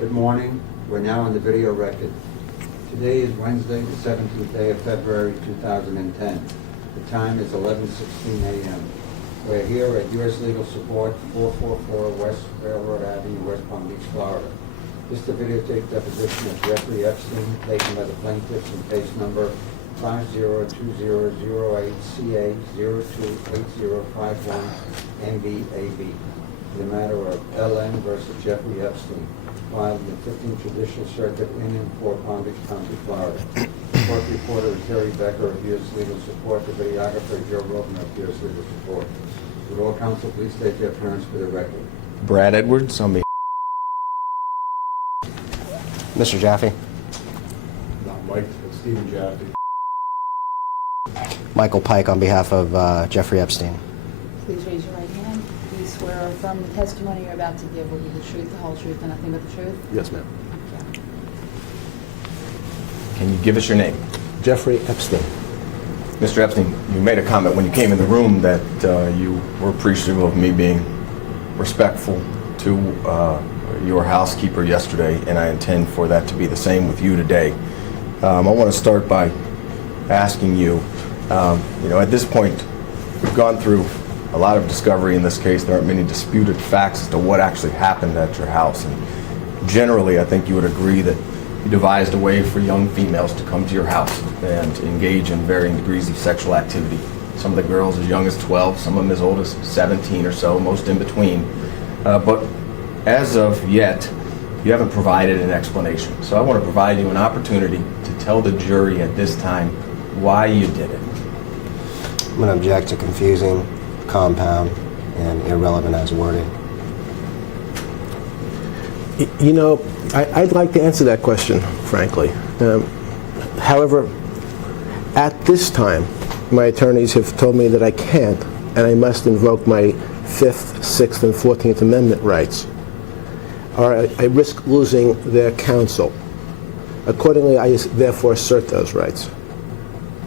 Good morning. We're now on the video record. Today is Wednesday, the 17th day of February 2010. The time is 11:16 a.m. We're here at U.S. Legal Support, 444 West Railroad Avenue, West Palm Beach, Florida. This is the videotape deposition of Jeffrey Epstein, taken by the plaintiffs in case number 502008CA028051 the matter of LN versus Jeffrey Epstein, filed in the 15th Judicial Circuit in Fort Palm Beach County, Florida. The court reporter is Terry Becker of U.S. Legal Support. The videographer Joe Rogan of U.S. Legal Support. Would all counsel please state their appearance for the record? Brad Edwards on behalf. Mr. Jaffe. Not Mike, it's Stephen Jaffe. Michael Pike on behalf of Jeffrey Epstein. Please raise your right hand. Do you swear or affirm the testimony you're about to give will be the truth, the whole truth, and nothing but the truth? Yes, ma'am. Okay. Can you give us your name? Jeffrey Epstein. Mr. Epstein, you made a comment when you came in the room that you were appreciative of me being respectful to your housekeeper yesterday, and I intend for that to be the same with you today. I want to start by asking you, at this point, we've gone through a lot of discovery in this case. There aren't many disputed facts as to what actually happened at your house. And generally, I think you would agree that you devised a way for young females to come to your house and engage in varying degrees of sexual activity. Some of the girls as young as 12, some of them as old as 17 or so, most in between. But as of yet, you haven't provided an explanation. So I want to provide you an opportunity to tell the jury at this time why you did it. I'm going to object to confusing, compound, and irrelevant as wording. I'd like to answer that question, frankly. However, at this time, my attorneys have told me that I can't, and I must invoke my 5th, 6th, and 14th Amendment rights, or I risk losing their counsel. Accordingly, I therefore assert those rights.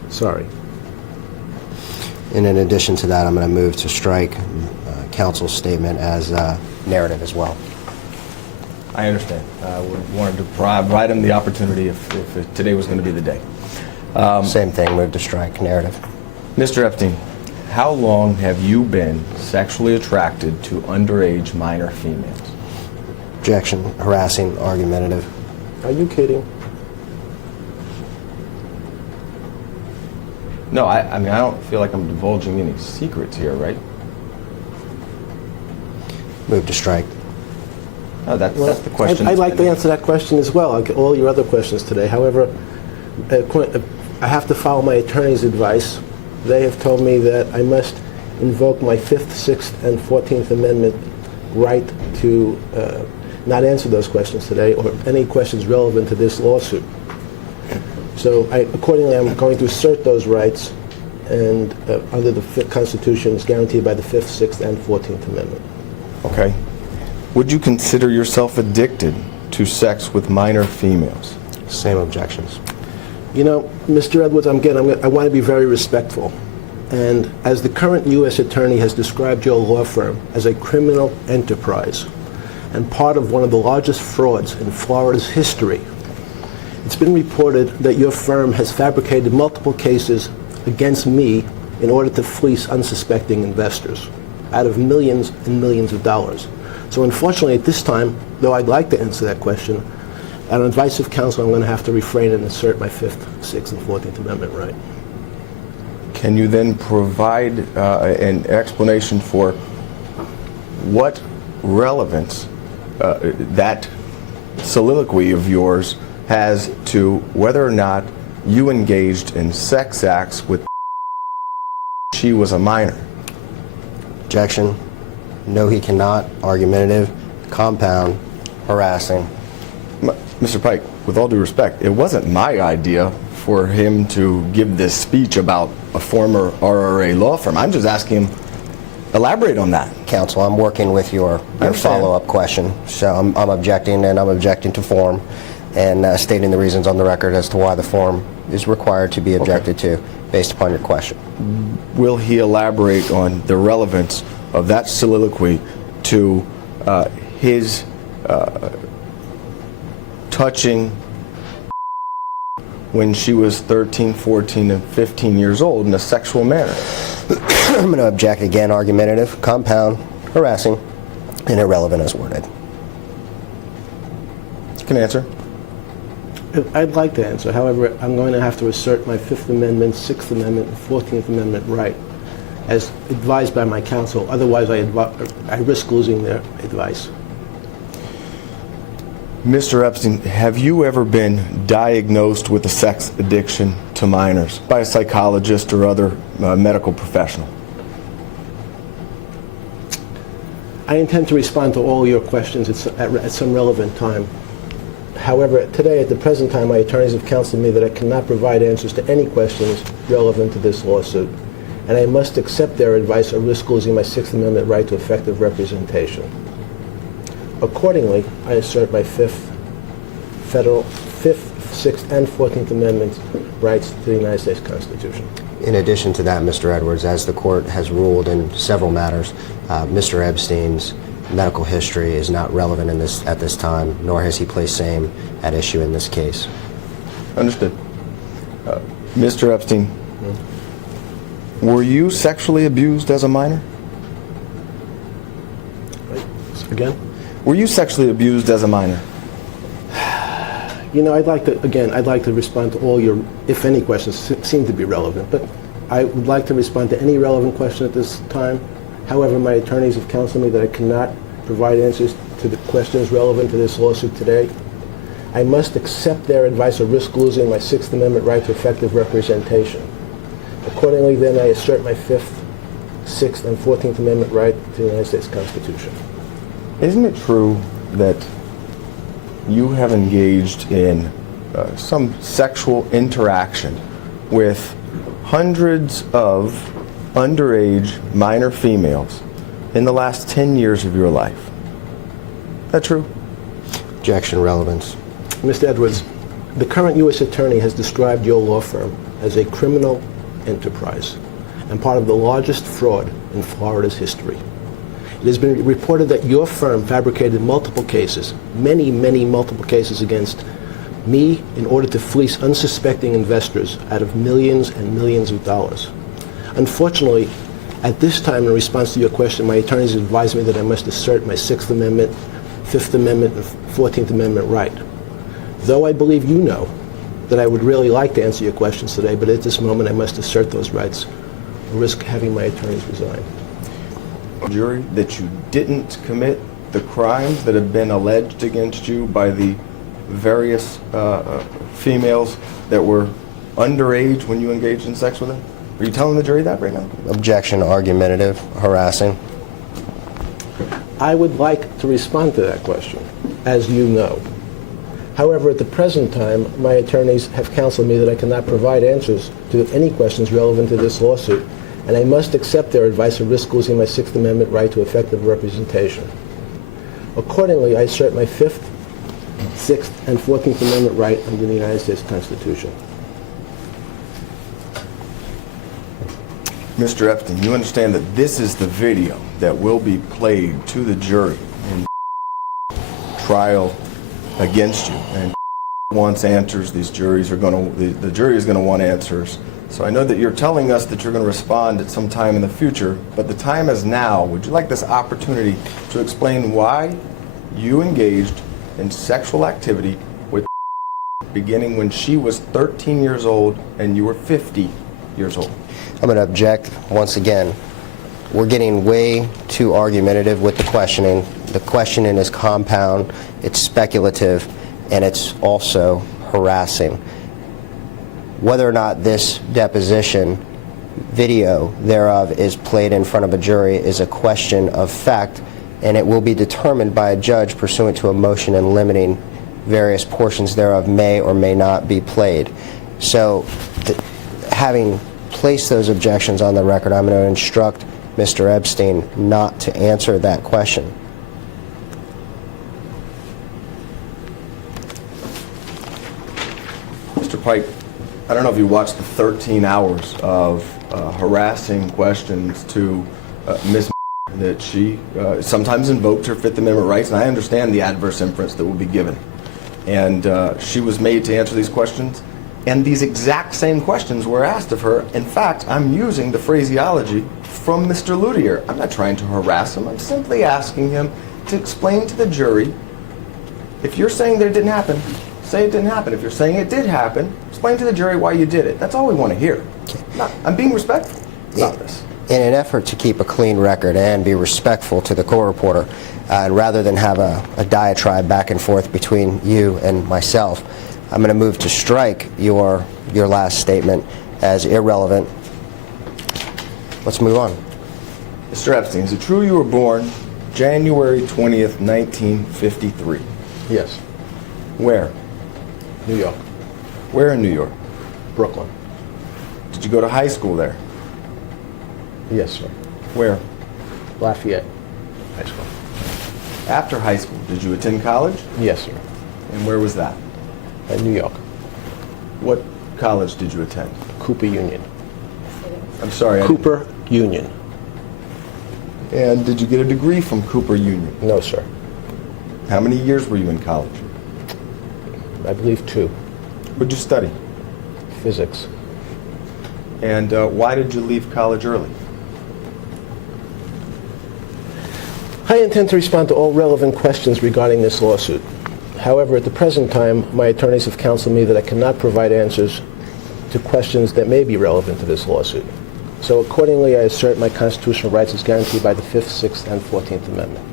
Sorry. And in addition to that, I'm going to move to strike counsel's statement as narrative as well. I understand. We wanted to provide him the opportunity if today was going to be the day. Same thing, move to strike narrative. Mr. Epstein, how long have you been sexually attracted to underage minor females? Objection, harassing, argumentative. Are you kidding? No, I mean, I don't feel like I'm divulging any secrets here, right? Move to strike. No, that's the question. I'd like to answer that question as well, like all your other questions today. However, I have to follow my attorney's advice. They have told me that I must invoke my 5th, 6th, and 14th Amendment right to not answer those questions today or any questions relevant to this lawsuit. So accordingly, I'm going to assert those rights and under the Constitution is guaranteed by the 5th, 6th, and 14th Amendment. Okay. Would you consider yourself addicted to sex with minor females? Same objections. Mr. Edwards, I want to be very respectful. And as the current U.S. Attorney has described your law firm as a criminal enterprise and part of one of the largest frauds in Florida's history, it's been reported that your firm has fabricated multiple cases against me in order to fleece unsuspecting investors out of millions and millions of dollars. So unfortunately, at this time, though I'd like to answer that question, on advice of counsel, I'm going to have to refrain and assert my 5th, 6th, and 14th Amendment right. Can you then provide an explanation for what relevance that soliloquy of yours has to whether or not you engaged in sex acts with she was a minor? Objection. No, he cannot. Argumentative, compound, harassing. Mr. Pike, with all due respect, it wasn't my idea for him to give this speech about a former RRA law firm. I'm just asking him, elaborate on that. Counsel, I'm working with your follow-up question, so I'm objecting, and I'm objecting to form and stating the reasons on the record as to why the form is required to be objected to based upon your question. Will he elaborate on the relevance of that soliloquy to his touching when she was 13, 14, and 15 years old in a sexual manner? I'm going to object again, argumentative, compound, harassing, and irrelevant as worded. You can answer. I'd like to answer. However, I'm going to have to assert my Fifth Amendment, Sixth Amendment, and 14th Amendment right, as advised by my counsel. Otherwise, I risk losing their advice. Mr. Epstein, have you ever been diagnosed with a sex addiction to minors by a psychologist or other medical professional? I intend to respond to all your questions at some relevant time. However, today, at the present time, my attorneys have counseled me that I cannot provide answers to any questions relevant to this lawsuit, and I must accept their advice or risk losing my Sixth Amendment right to effective representation. Accordingly, I assert my Fifth, Sixth, and 14th Amendment rights to the United States Constitution. In addition to that, Mr. Edwards, as the court has ruled in several matters, Mr. Epstein's medical history is not relevant at this time, nor has he placed same at issue in this case. Understood. Mr. Epstein, were you sexually abused as a minor? Again? Were you sexually abused as a minor? You know, I'd like to respond to all your, if any, questions seem to be relevant, but I would like to respond to any relevant question at this time. However, my attorneys have counseled me that I cannot provide answers to the questions relevant to this lawsuit today. I must accept their advice or risk losing my Sixth Amendment right to effective representation. Accordingly, then, I assert my Fifth, Sixth, and 14th Amendment right to the United States Constitution. Isn't it true that you have engaged in some sexual interaction with hundreds of underage minor females in the last 10 years of your life? Is that true? Objection, relevance. Mr. Edwards, the current U.S. Attorney has described your law firm as a criminal enterprise and part of the largest fraud in Florida's history. It has been reported that your firm fabricated multiple cases, many multiple cases against me in order to fleece unsuspecting investors out of millions and millions of dollars. Unfortunately, at this time, in response to your question, my attorneys advised me that I must assert my Sixth Amendment, Fifth Amendment, and 14th Amendment right. Though I believe you know that I would really like to answer your questions today, but at this moment I must assert those rights or risk having my attorneys resign. Jury, that you didn't commit the crimes that have been alleged against you by the various females that were underage when you engaged in sex with them? Are you telling the jury that right now? Objection, argumentative, harassing. I would like to respond to that question, as you know. However, at the present time, my attorneys have counseled me that I cannot provide answers to any questions relevant to this lawsuit, and I must accept their advice or risk losing my Sixth Amendment right to effective representation. Accordingly, I assert my Fifth, Sixth, and 14th Amendment right under the United States Constitution. Mr. Epstein, you understand that this is the video that will be played to the jury in trial against you, and wants answers. These juries are going to, the jury is going to want answers. So I know that you're telling us that you're going to respond at some time in the future, but the time is now. Would you like this opportunity to explain why you engaged in sexual activity with beginning when she was 13 years old and you were 50 years old? I'm going to object once again. We're getting way too argumentative with the questioning. The questioning is compound, it's speculative, and it's also harassing. Whether or not this deposition video thereof is played in front of a jury is a question of fact, and it will be determined by a judge pursuant to a motion in limiting various portions thereof may or may not be played. So, having placed those objections on the record, I'm going to instruct Mr. Epstein not to answer that question. Mr. Pike, I don't know if you watched the 13 hours of harassing questions to Ms. that she sometimes invoked her Fifth Amendment rights, and I understand the adverse inference that will be given. And she was made to answer these questions. And these exact same questions were asked of her. In fact, I'm using the phraseology from Mr. Ludier. I'm not trying to harass him. I'm simply asking him to explain to the jury, if you're saying that it didn't happen, say it didn't happen. If you're saying it did happen, explain to the jury why you did it. That's all we want to hear. I'm being respectful about this. In an effort to keep a clean record and be respectful to the co-reporter, and rather than have a diatribe back and forth between you and myself, I'm going to move to strike your last statement as irrelevant. Let's move on. Mr. Epstein, is it true you were born January 20th, 1953? Yes. Where? New York. Where in New York? Brooklyn. Did you go to high school there? Yes, sir. Where? Lafayette High School. After high school, did you attend college? Yes, sir. And where was that? New York. What college did you attend? Cooper Union. I'm sorry. Cooper Union. And did you get a degree from Cooper Union? No, sir. How many years were you in college? I believe 2. What did you study? Physics. And why did you leave college early? I intend to respond to all relevant questions regarding this lawsuit. However, at the present time, my attorneys have counseled me that I cannot provide answers to questions that may be relevant to this lawsuit. So accordingly, I assert my constitutional rights as guaranteed by the 5th, 6th, and 14th Amendment.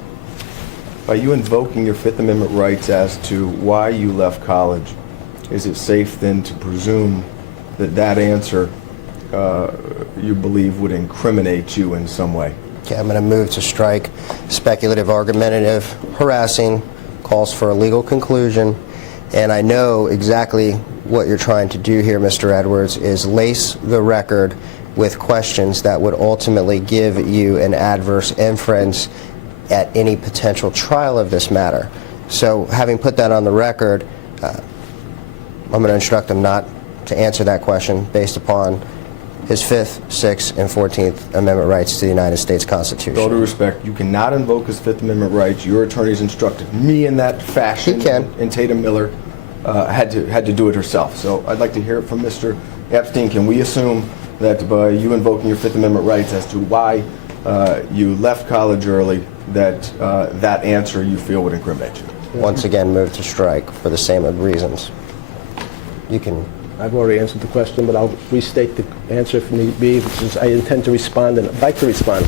By you invoking your Fifth Amendment rights as to why you left college, is it safe then to presume that that answer you believe would incriminate you in some way? Okay, I'm going to move to strike speculative, argumentative, harassing, calls for a legal conclusion, and I know exactly what you're trying to do here, Mr. Edwards, is lace the record with questions that would ultimately give you an adverse inference at any potential trial of this matter. So having put that on the record, I'm going to instruct him not to answer that question based upon his 5th, 6th, and 14th Amendment rights to the United States Constitution. With all due respect, you cannot invoke his Fifth Amendment rights. Your attorneys instructed me in that fashion. He can. And Tatum Miller had to do it herself. So I'd like to hear it from Mr. Epstein. Can we assume that by you invoking your Fifth Amendment rights as to why you left college early, that that answer you feel would incriminate you? Once again, move to strike for the same reasons. You can. I've already answered the question, but I'll restate the answer if need be, which is I intend to respond, and I'd like to respond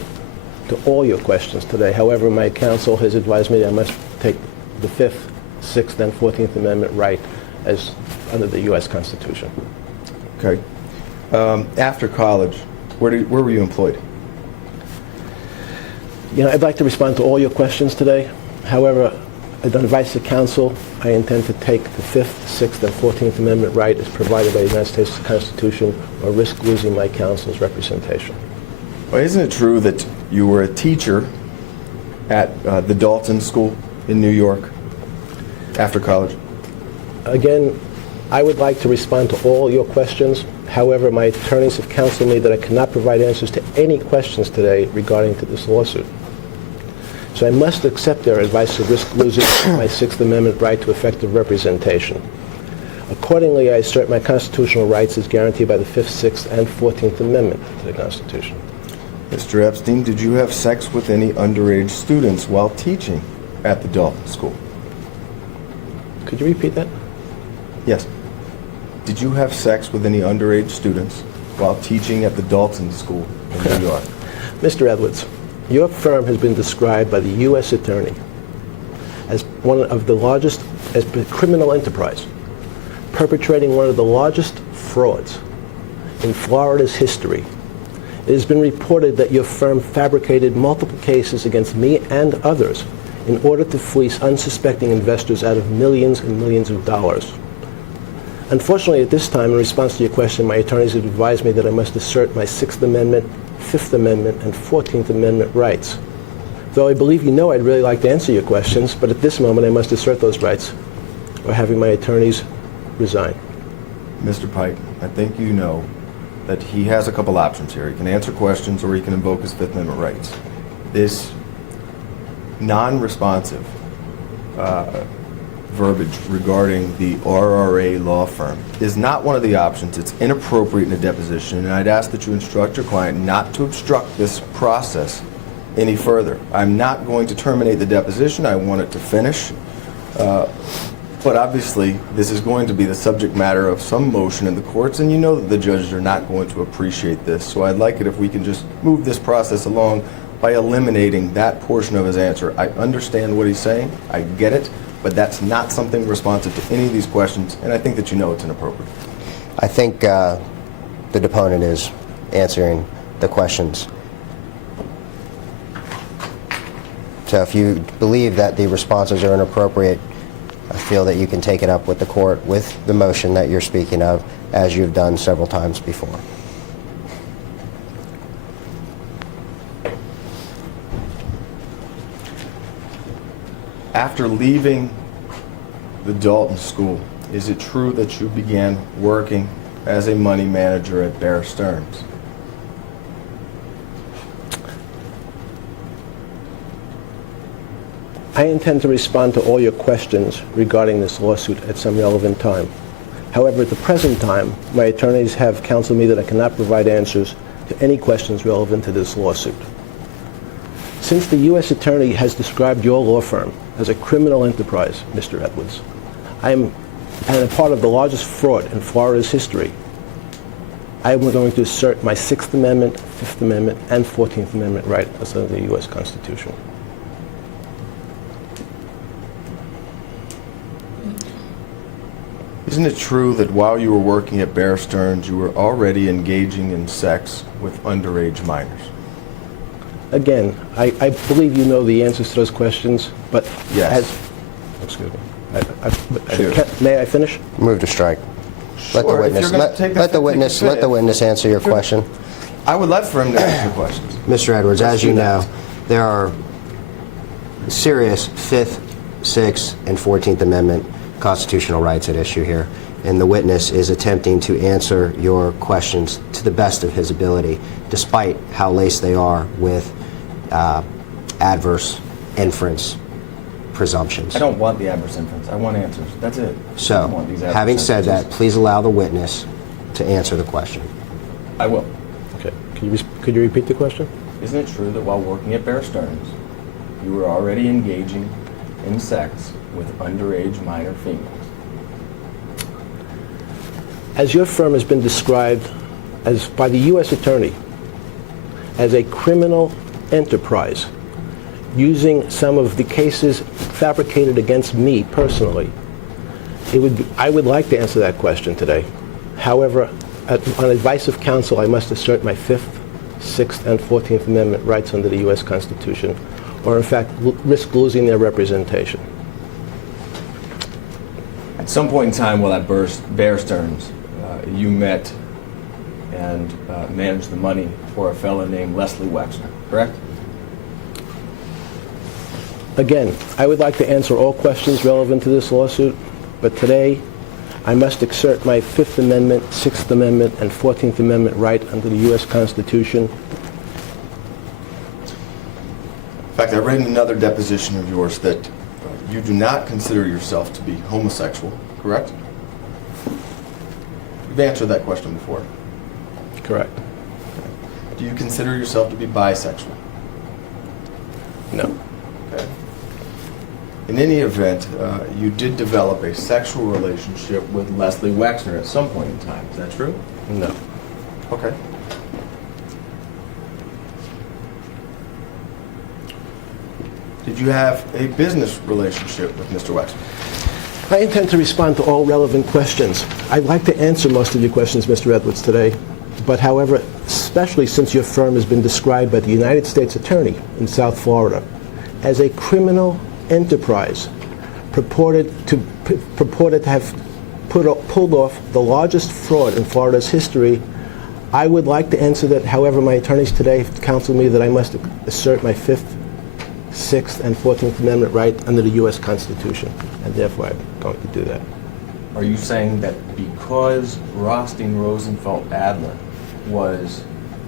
to all your questions today. However, my counsel has advised me that I must take the 5th, 6th, and 14th Amendment right as under the U.S. Constitution. Okay. After college, where were you employed? You know, I'd like to respond to all your questions today. However, as advice of counsel, I intend to take the 5th, 6th, and 14th Amendment right as provided by the United States Constitution or risk losing my counsel's representation. Well, isn't it true that you were a teacher at the Dalton School in New York after college? Again, I would like to respond to all your questions. However, my attorneys have counseled me that I cannot provide answers to any questions today regarding to this lawsuit. So I must accept their advice to risk losing my 6th Amendment right to effective representation. Accordingly, I assert my constitutional rights as guaranteed by the 5th, 6th, and 14th Amendment to the Constitution. Mr. Epstein, did you have sex with any underage students while teaching at the Dalton School? Could you repeat that? Yes. Did you have sex with any underage students while teaching at the Dalton School in New York? Mr. Edwards, your firm has been described by the U.S. Attorney as one of the largest, as a criminal enterprise, perpetrating one of the largest frauds in Florida's history. It has been reported that your firm fabricated multiple cases against me and others in order to fleece unsuspecting investors out of millions and millions of dollars. Unfortunately, at this time, in response to your question, my attorneys have advised me that I must assert my 6th Amendment, 5th Amendment, and 14th Amendment rights. Though I believe you know I'd really like to answer your questions, but at this moment I must assert those rights or having my attorneys resign. Mr. Pike, I think you know that he has a couple options here. He can answer questions or he can invoke his Fifth Amendment rights. This non-responsive verbiage regarding the RRA law firm is not one of the options. It's inappropriate in a deposition, and I'd ask that you instruct your client not to obstruct this process any further. I'm not going to terminate the deposition. I want it to finish. But obviously, this is going to be the subject matter of some motion in the courts, and you know that the judges are not going to appreciate this. So I'd like it if we can just move this process along by eliminating that portion of his answer. I understand what he's saying. I get it. But that's not something responsive to any of these questions, and I think that you know it's inappropriate. I think the deponent is answering the questions. So if you believe that the responses are inappropriate, I feel that you can take it up with the court with the motion that you're speaking of, as you've done several times before. After leaving the Dalton School, is it true that you began working as a money manager at Bear Stearns? I intend to respond to all your questions regarding this lawsuit at some relevant time. However, at the present time, my attorneys have counseled me that I cannot provide answers to any questions relevant to this lawsuit. Since the U.S. Attorney has described your law firm as a criminal enterprise, Mr. Edwards, and a part of the largest fraud in Florida's history, I am going to assert my Sixth Amendment, Fifth Amendment, and 14th Amendment right as under the U.S. Constitution. Isn't it true that while you were working at Bear Stearns, you were already engaging in sex with underage minors? Again, I believe you know the answers to those questions, but Yes. excuse me. I do. May I finish? Move to strike. Let the Sure, if witness you're gonna take the let the fifth, witness take the let the fifth. witness answer your question. I would love for him to answer your questions. Mr. Edwards, Let's as you do that. know, there are serious Fifth, Sixth, and 14th Amendment constitutional rights at issue here, and the witness is attempting to answer your questions to the best of his ability, despite how laced they are with adverse inference presumptions. I don't want the adverse inference. I want answers. That's it. I don't So, want these adverse having said that, inferences. please allow the witness to answer the question. I will. Okay. Could you repeat the question? Isn't it true that while working at Bear Stearns, you were already engaging in sex with underage minor females? As your firm has been described as by the U.S. Attorney as a criminal enterprise, using some of the cases fabricated against me personally, I would like to answer that question today. However, on advice of counsel, I must assert my Fifth, Sixth, and 14th Amendment rights under the U.S. Constitution, or in fact risk losing their representation. At some point in time while at Bear Stearns, you met and managed the money for a fellow named Leslie Wexner, correct? Again, I would like to answer all questions relevant to this lawsuit, but today I must exert my Fifth Amendment, Sixth Amendment, and 14th Amendment right under the U.S. Constitution. In fact, I read in another deposition of yours that you do not consider yourself to be homosexual, correct? You've answered that question before. Correct. Do you consider yourself to be bisexual? No. Okay. In any event, you did develop a sexual relationship with Leslie Wexner at some point in time. Is that true? No. Okay. Did you have a business relationship with Mr. Wexner? I intend to respond to all relevant questions. I'd like to answer most of your questions, Mr. Edwards, today. But however, especially since your firm has been described by the United States Attorney in South Florida as a criminal enterprise purported to have pulled off the largest fraud in Florida's history, I would like to answer that. However, my attorneys today have counseled me that I must assert my Fifth, Sixth, and 14th Amendment right under the U.S. Constitution, and therefore I'm going to do that. Are you saying that because Rothstein Rosenfeld Adler was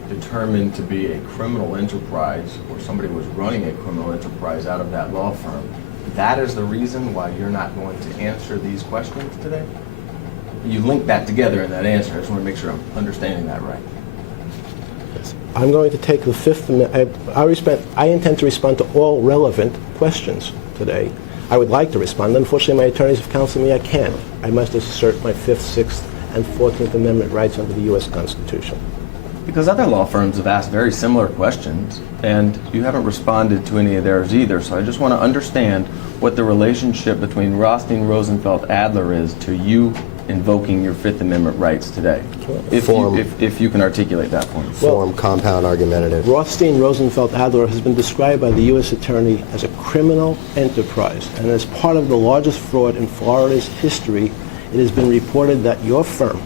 determined to be a criminal enterprise, or somebody was running a criminal enterprise out of that law firm, that is the reason why you're not going to answer these questions today? You link that together in that answer. I just want to make sure I'm understanding that right. I'm going to take the Fifth Amendment. I intend to respond to all relevant questions today. I would like to respond. Unfortunately, my attorneys have counseled me I can't. I must assert my Fifth, Sixth, and 14th Amendment rights under the U.S. Constitution. Because other law firms have asked very similar questions, and you haven't responded to any of theirs either. So I just want to understand what the relationship between Rothstein, Rosenfeld, Adler is to you invoking your Fifth Amendment rights today. If you can articulate that for me. Form, compound, argumentative. Rothstein, Rosenfeld, Adler has been described by the U.S. Attorney as a criminal enterprise, and as part of the largest fraud in Florida's history, it has been reported that your firm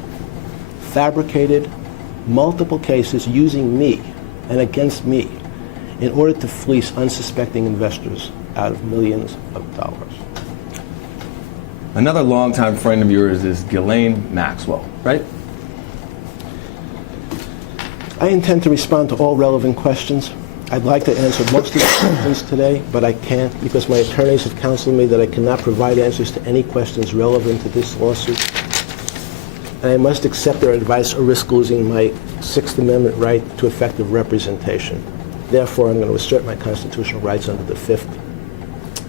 fabricated multiple cases using me and against me in order to fleece unsuspecting investors out of millions of dollars. Another longtime friend of yours is Ghislaine Maxwell, right? I intend to respond to all relevant questions. I'd like to answer most of the questions today, but I can't because my attorneys have counseled me that I cannot provide answers to any questions relevant to this lawsuit. And I must accept their advice or risk losing my Sixth Amendment right to effective representation. Therefore, I'm going to assert my constitutional rights under the Fifth,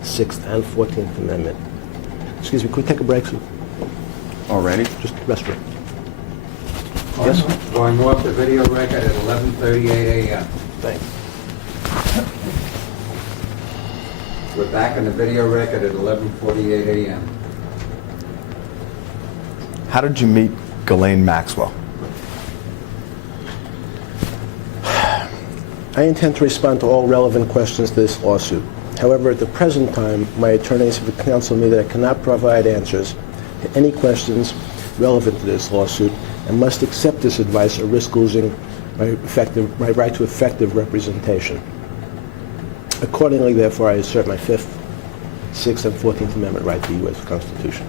Sixth, and 14th Amendment. Excuse me, could we take a break, sir? Already? Just restroom. Yes. Going off the video record at 11:38 a.m. Thanks. We're back on the video record at 11:48 a.m. How did you meet Ghislaine Maxwell? I intend to respond to all relevant questions to this lawsuit. However, at the present time, my attorneys have counseled me that I cannot provide answers to any questions relevant to this lawsuit and must accept this advice or risk losing my right to effective representation. Accordingly, therefore, I assert my Fifth, Sixth, and 14th Amendment right to the U.S. Constitution.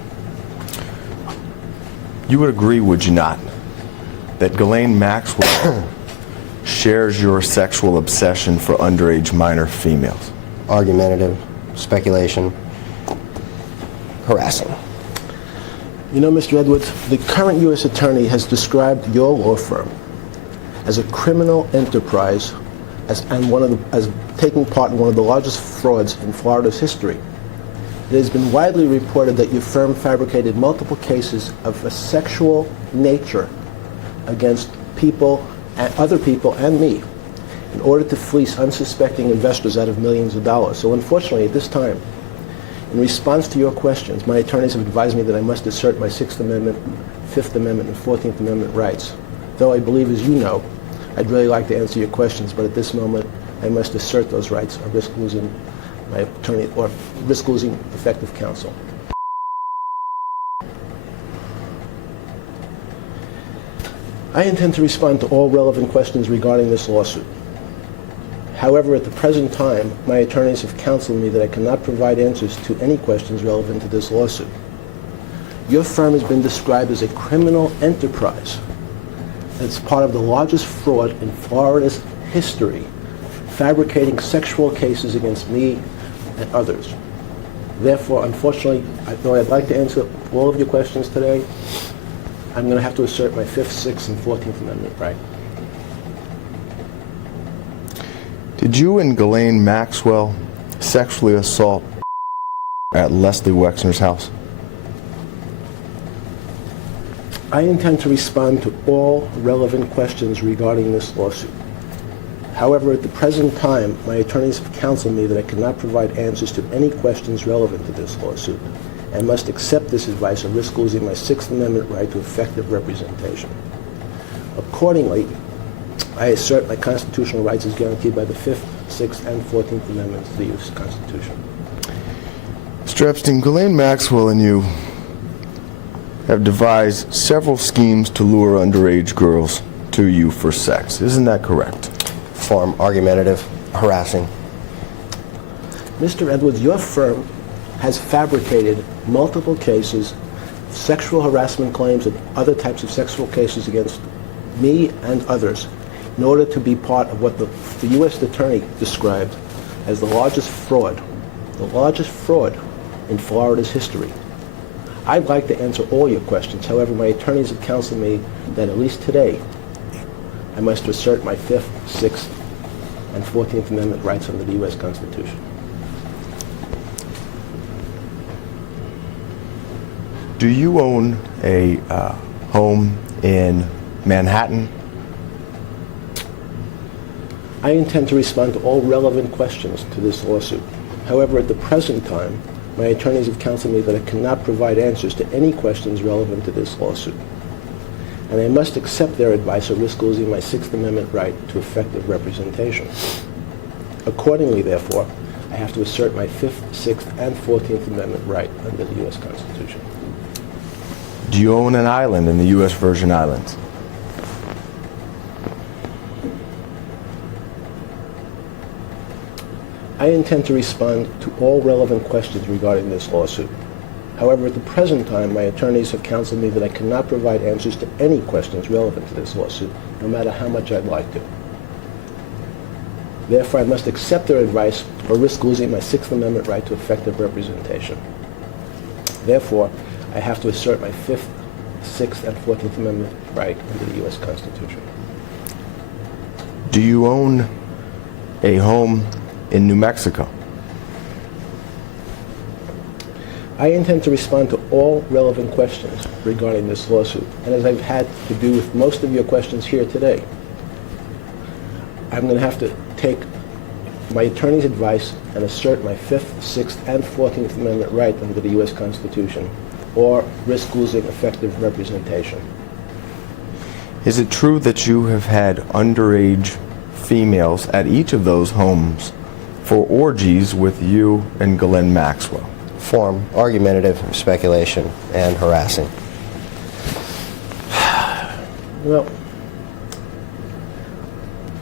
You would agree, would you not, that Ghislaine Maxwell shares your sexual obsession for underage minor females? Argumentative, speculation, harassing. You know, Mr. Edwards, the current U.S. Attorney has described your law firm as a criminal enterprise as taking part in one of the largest frauds in Florida's history. It has been widely reported that your firm fabricated multiple cases of a sexual nature against people, other people, and me in order to fleece unsuspecting investors out of millions of dollars. So unfortunately, at this time, in response to your questions, my attorneys have advised me that I must assert my Sixth Amendment, Fifth Amendment, and 14th Amendment rights. Though I believe, as you know, I'd really like to answer your questions, but at this moment, I must assert those rights or risk losing my attorney or risk losing effective counsel. I intend to respond to all relevant questions regarding this lawsuit. However, at the present time, my attorneys have counseled me that I cannot provide answers to any questions relevant to this lawsuit. Your firm has been described as a criminal enterprise. It's part of the largest fraud in Florida's history, fabricating sexual cases against me and others. Therefore, unfortunately, though I'd like to answer all of your questions today, I'm going to have to assert my Fifth, Sixth, and 14th Amendment right. Did you and Ghislaine Maxwell sexually assault at Leslie Wexner's house? I intend to respond to all relevant questions regarding this lawsuit. However, at the present time, my attorneys have counseled me that I cannot provide answers to any questions relevant to this lawsuit and must accept this advice or risk losing my Sixth Amendment right to effective representation. Accordingly, I assert my constitutional rights as guaranteed by the Fifth, Sixth, and 14th Amendments to the U.S. Constitution. Mr. Epstein, Ghislaine Maxwell and you have devised several schemes to lure underage girls to you for sex. Isn't that correct? Form, argumentative, harassing. Mr. Edwards, your firm has fabricated multiple cases, sexual harassment claims and other types of sexual cases against me and others in order to be part of what the U.S. Attorney described as the largest fraud the largest fraud in Florida's history. I'd like to answer all your questions. However, my attorneys have counseled me that at least today, I must assert my 5th, 6th, and 14th Amendment rights under the U.S. Constitution. Do you own a home in Manhattan? I intend to respond to all relevant questions to this lawsuit. However, at the present time, my attorneys have counseled me that I cannot provide answers to any questions relevant to this lawsuit. And I must accept their advice or risk losing my 6th Amendment right to effective representation. Accordingly, therefore, I have to assert my 5th, 6th, and 14th Amendment right under the U.S. Constitution. Do you own an island in the U.S. Virgin Islands? I intend to respond to all relevant questions regarding this lawsuit. However, at the present time, my attorneys have counseled me that I cannot provide answers to any questions relevant to this lawsuit, no matter how much I'd like to. Therefore, I must accept their advice or risk losing my 6th Amendment right to effective representation. Therefore, I have to assert my 5th, 6th, and 14th Amendment right under the U.S. Constitution. Do you own a home in New Mexico? I intend to respond to all relevant questions regarding this lawsuit, and as I've had to do with most of your questions here today, I'm going to have to take my attorney's advice and assert my 5th, 6th, and 14th Amendment right under the U.S. Constitution, or risk losing effective representation. Is it true that you have had underage females at each of those homes for orgies with you and Ghislaine Maxwell? Form, argumentative, speculation, and harassing. Well,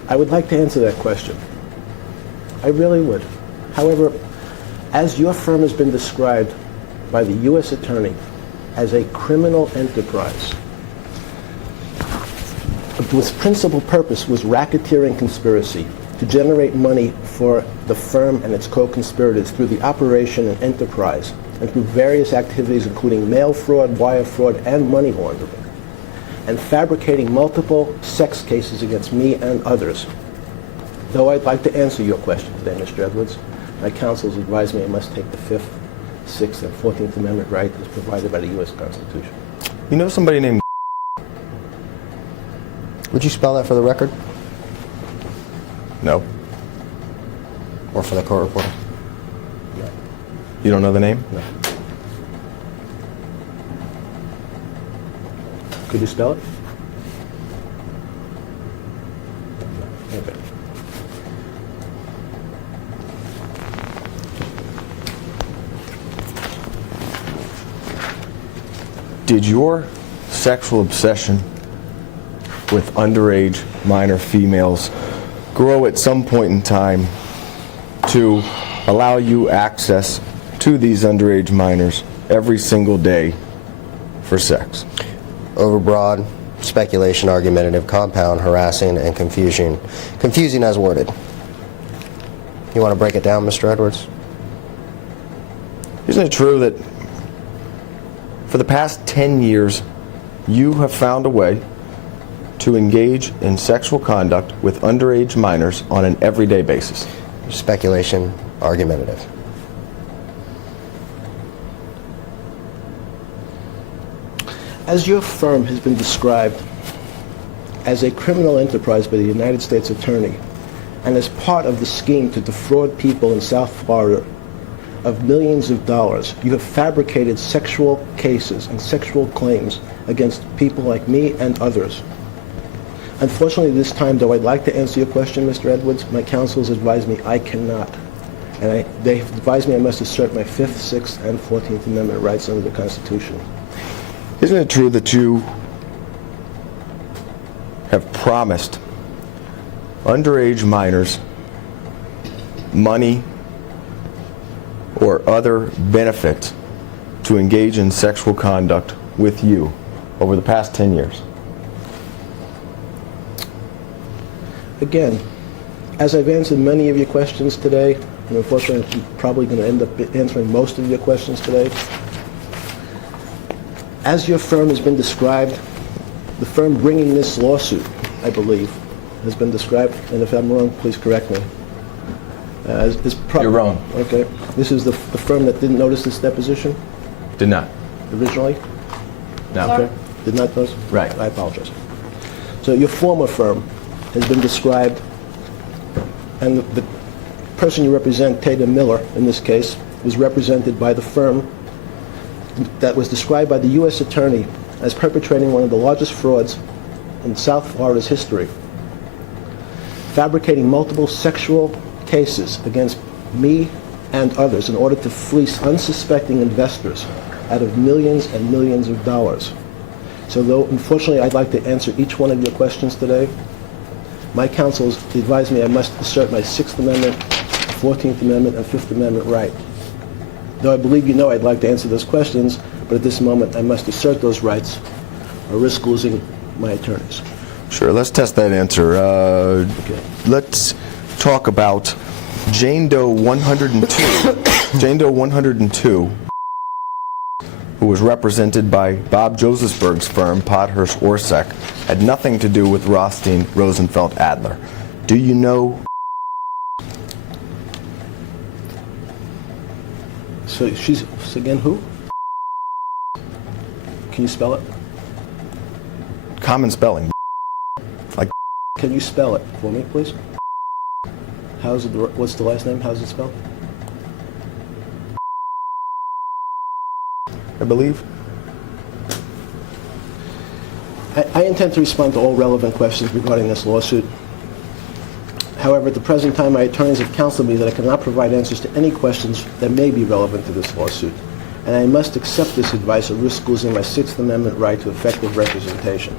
I would like to answer that question. I really would. However, as your firm has been described by the U.S. Attorney as a criminal enterprise, its principal purpose was racketeering conspiracy to generate money for the firm and its co-conspirators through the operation and enterprise and through various activities including mail fraud, wire fraud, and money laundering, and fabricating multiple sex cases against me and others. Though I'd like to answer your question today, Mr. Edwards, my counsel has advised me I must take the 5th, 6th, and 14th Amendment right as provided by the U.S. Constitution. You know somebody named... Would you spell that for the record No. or for the court reporter? No. You don't know the name? No. Could you spell it? No. Okay. Did your sexual obsession with underage minor females grow at some point in time to allow you access to these underage minors every single day for sex? Overbroad, speculation, argumentative, compound, harassing, and confusion. Confusing as worded. You want to break it down, Mr. Edwards? Isn't it true that for the past 10 years you have found a way to engage in sexual conduct with underage minors on an everyday basis? Speculation, argumentative. As your firm has been described as a criminal enterprise by the United States Attorney and as part of the scheme to defraud people in South Florida of millions of dollars, you have fabricated sexual cases and sexual claims against people like me and others. Unfortunately, this time, though I'd like to answer your question, Mr. Edwards, my counsel has advised me I cannot. And they have advised me I must assert my 5th, 6th, and 14th Amendment rights under the Constitution. Isn't it true that you have promised underage minors money or other benefits to engage in sexual conduct with you over the past 10 years? Again, as I've answered many of your questions today, and unfortunately I'm probably going to end up answering most of your questions today. As your firm has been described, the firm bringing this lawsuit, I believe, has been described, and if I'm wrong, please correct me. You're wrong. Okay. This is the firm that didn't notice this deposition Did not. originally? No. Sorry? Okay. Did not notice? Right. I apologize. So your former firm has been described, and the person you represent, Tatum Miller, in this case, was represented by the firm that was described by the U.S. Attorney as perpetrating one of the largest frauds in South Florida's history, fabricating multiple sexual cases against me and others in order to fleece unsuspecting investors out of millions and millions of dollars. So though, unfortunately, I'd like to answer each one of your questions today, my counsel has advised me I must assert my Sixth Amendment, 14th Amendment, and Fifth Amendment right. Though I believe you know I'd like to answer those questions, but at this moment I must assert those rights or risk losing my attorneys. Sure, let's test that answer. Let's talk about Jane Doe 102. Jane Doe 102, who was represented by Bob Josephsberg's firm, Podhurst Orsak, had nothing to do with Rothstein, Rosenfeld, Adler. Do you know? So she's, again, who? Can you spell it? Common spelling. Like. Can you spell it for me, please? How's it, what's the last name? How's it spelled? I believe. I intend to respond to all relevant questions regarding this lawsuit. However, at the present time, my attorneys have counseled me that I cannot provide answers to any questions that may be relevant to this lawsuit, and I must accept this advice or risk losing my Sixth Amendment right to effective representation.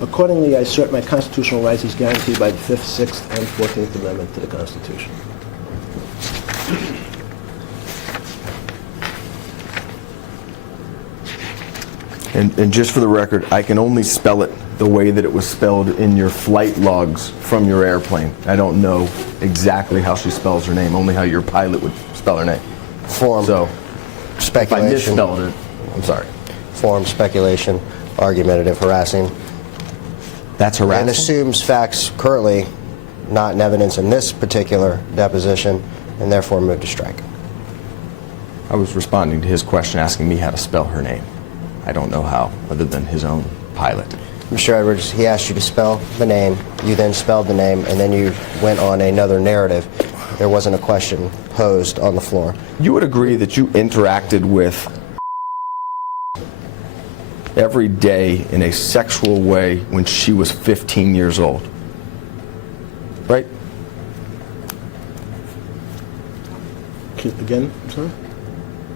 Accordingly, I assert my constitutional rights as guaranteed by the Fifth, Sixth, and 14th Amendment to the Constitution. And just for the record, I can only spell it the way that it was spelled in your flight logs from your airplane. I don't know exactly how she spells her name, only how your pilot would spell her name. Form, So, if I speculation. misspelled it, I'm sorry. Form, speculation, argumentative, harassing, That's and harassing? assumes facts currently not in evidence in this particular deposition, and therefore move to strike. I was responding to his question asking me how to spell her name. I don't know how, other than his own pilot. Mr. Edwards, he asked you to spell the name, you then spelled the name, and then you went on another narrative. There wasn't a question posed on the floor. You would agree that you interacted with every day in a sexual way when she was 15 years old, right? Again, I'm sorry?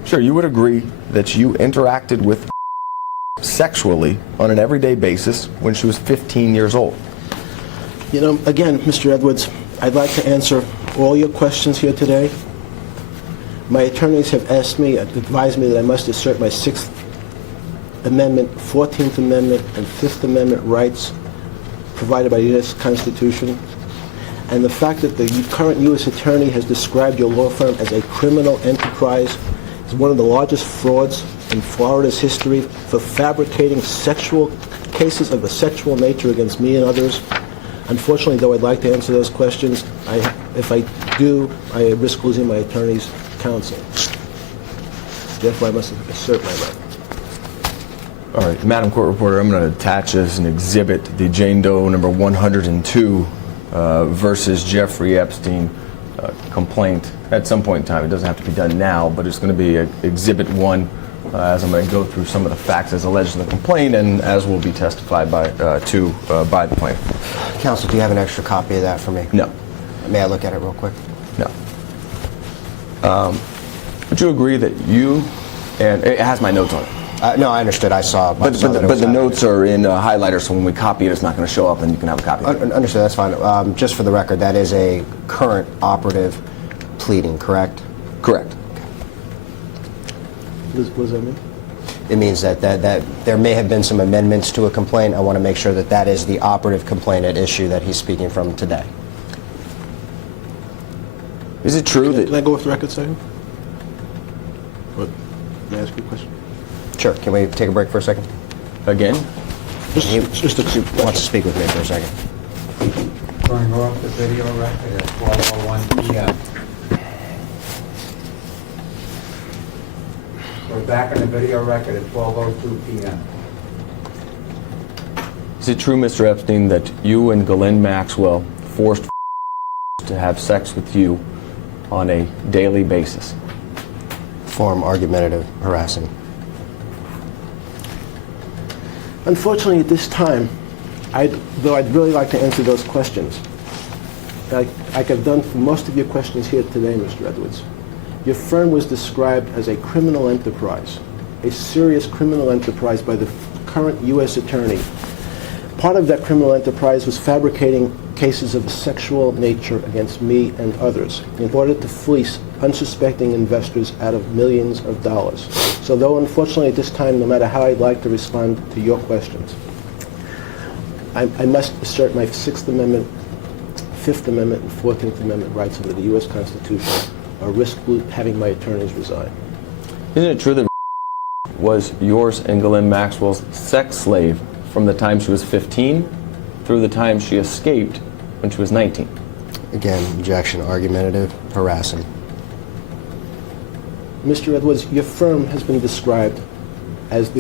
Sure, you would agree that you interacted with sexually on an everyday basis when she was 15 years old. You know, again, Mr. Edwards, I'd like to answer all your questions here today. My attorneys have advised me that I must assert my Sixth Amendment, 14th Amendment, and Fifth Amendment rights provided by the U.S. Constitution. And the fact that the current U.S. Attorney has described your law firm as a criminal enterprise is one of the largest frauds in Florida's history for fabricating sexual cases of a sexual nature against me and others. Unfortunately, though I'd like to answer those questions, if I do, I risk losing my attorney's counsel. Therefore, I must assert my right. All right, Madam Court Reporter, I'm going to attach as an exhibit the Jane Doe number 102 versus Jeffrey Epstein complaint at some point in time. It doesn't have to be done now, but it's going to be Exhibit 1 as I'm going to go through some of the facts as alleged in the complaint and as will be testified by the plaintiff. Counsel, do you have an extra copy of that for me? No. May I look at it real quick? No. Would you agree that you, and it has my notes on it, No, I understood. I saw. but the notes are in highlighters, so when we copy it, it's not going to show up, and you can have a copy of it. Understood. That's fine. Just for the record, that is a current operative pleading, correct? Correct. What does that mean? It means that there may have been some amendments to a complaint. I want to make sure that that is the operative complaint at issue that he's speaking from today. Is it true Can I that... go off the record a second? What? May I ask you a question? Sure. Can we take a break for a second? Again? He wants to speak with me for a second. Going off the video record at 12:01 p.m. We're back on the video record at 12:02 p.m. Is it true, Mr. Epstein, that you and Ghislaine Maxwell forced to have sex with you on a daily basis? Form argumentative, harassing. Unfortunately, at this time, though I'd really like to answer those questions, like I've done for most of your questions here today, Mr. Edwards, your firm was described as a criminal enterprise, a serious criminal enterprise by the current U.S. attorney. Part of that criminal enterprise was fabricating cases of a sexual nature against me and others in order to fleece unsuspecting investors out of millions of dollars. So though unfortunately at this time, no matter how I'd like to respond to your questions, I must assert my Sixth Amendment, Fifth Amendment, and 14th Amendment rights under the U.S. Constitution, or risk having my attorneys resign. Isn't it true that was yours and Ghislaine Maxwell's sex slave from the time she was 15 through the time she escaped when she was 19? Again, objection, argumentative, harassing. Mr. Edwards, your firm has been described as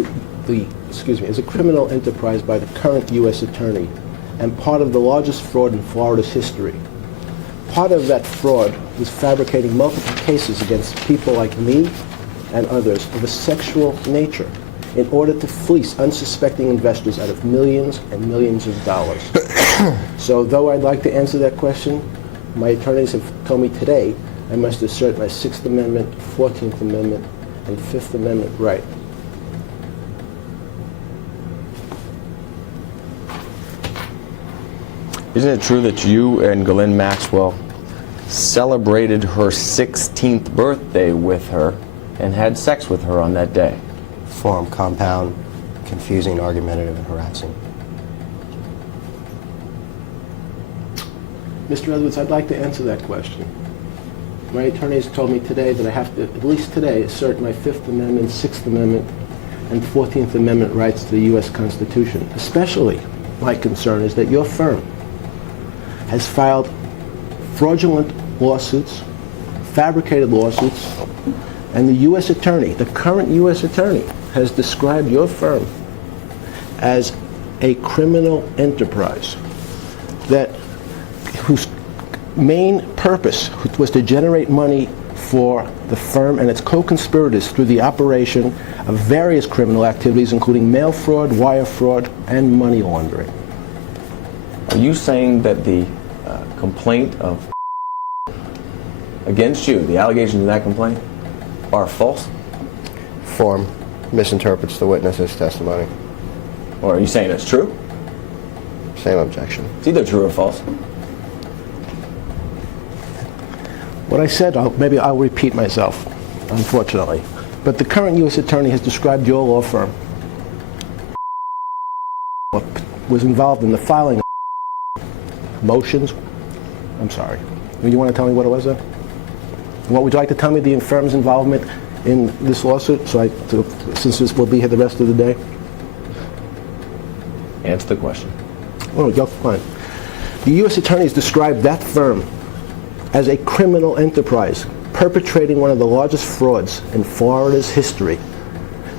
as a criminal enterprise by the current U.S. attorney and part of the largest fraud in Florida's history. Part of that fraud was fabricating multiple cases against people like me and others of a sexual nature in order to fleece unsuspecting investors out of millions and millions of dollars. So though I'd like to answer that question, my attorneys have told me today I must assert my Sixth Amendment, 14th Amendment, and Fifth Amendment right. Isn't it true that you and Ghislaine Maxwell celebrated her 16th birthday with her and had sex with her on that day? Form, compound, confusing, argumentative, and harassing. Mr. Edwards, I'd like to answer that question. My attorneys told me today that I have to, at least today, assert my Fifth Amendment, Sixth Amendment, and 14th Amendment rights to the U.S. Constitution. Especially, my concern is that your firm has filed fraudulent lawsuits, fabricated lawsuits, and the U.S. attorney, the current U.S. attorney, has described your firm as a criminal enterprise whose main purpose was to generate money for the firm and its co-conspirators through the operation of various criminal activities, including mail fraud, wire fraud, and money laundering. Are you saying that the complaint of against you, the allegations in that complaint, are false? Form, misinterprets the witness's testimony. Or are you saying it's true? Same objection. It's either true or false. What I said, maybe I'll repeat myself, unfortunately. But the current U.S. attorney has described your law firm was involved in the filing of motions. I'm sorry. You want to tell me what it was then? What would you like to tell me the firm's involvement in this lawsuit? Since this will be here the rest of the day. Answer the question. Oh, yeah, fine. The U.S. attorney has described that firm as a criminal enterprise perpetrating one of the largest frauds in Florida's history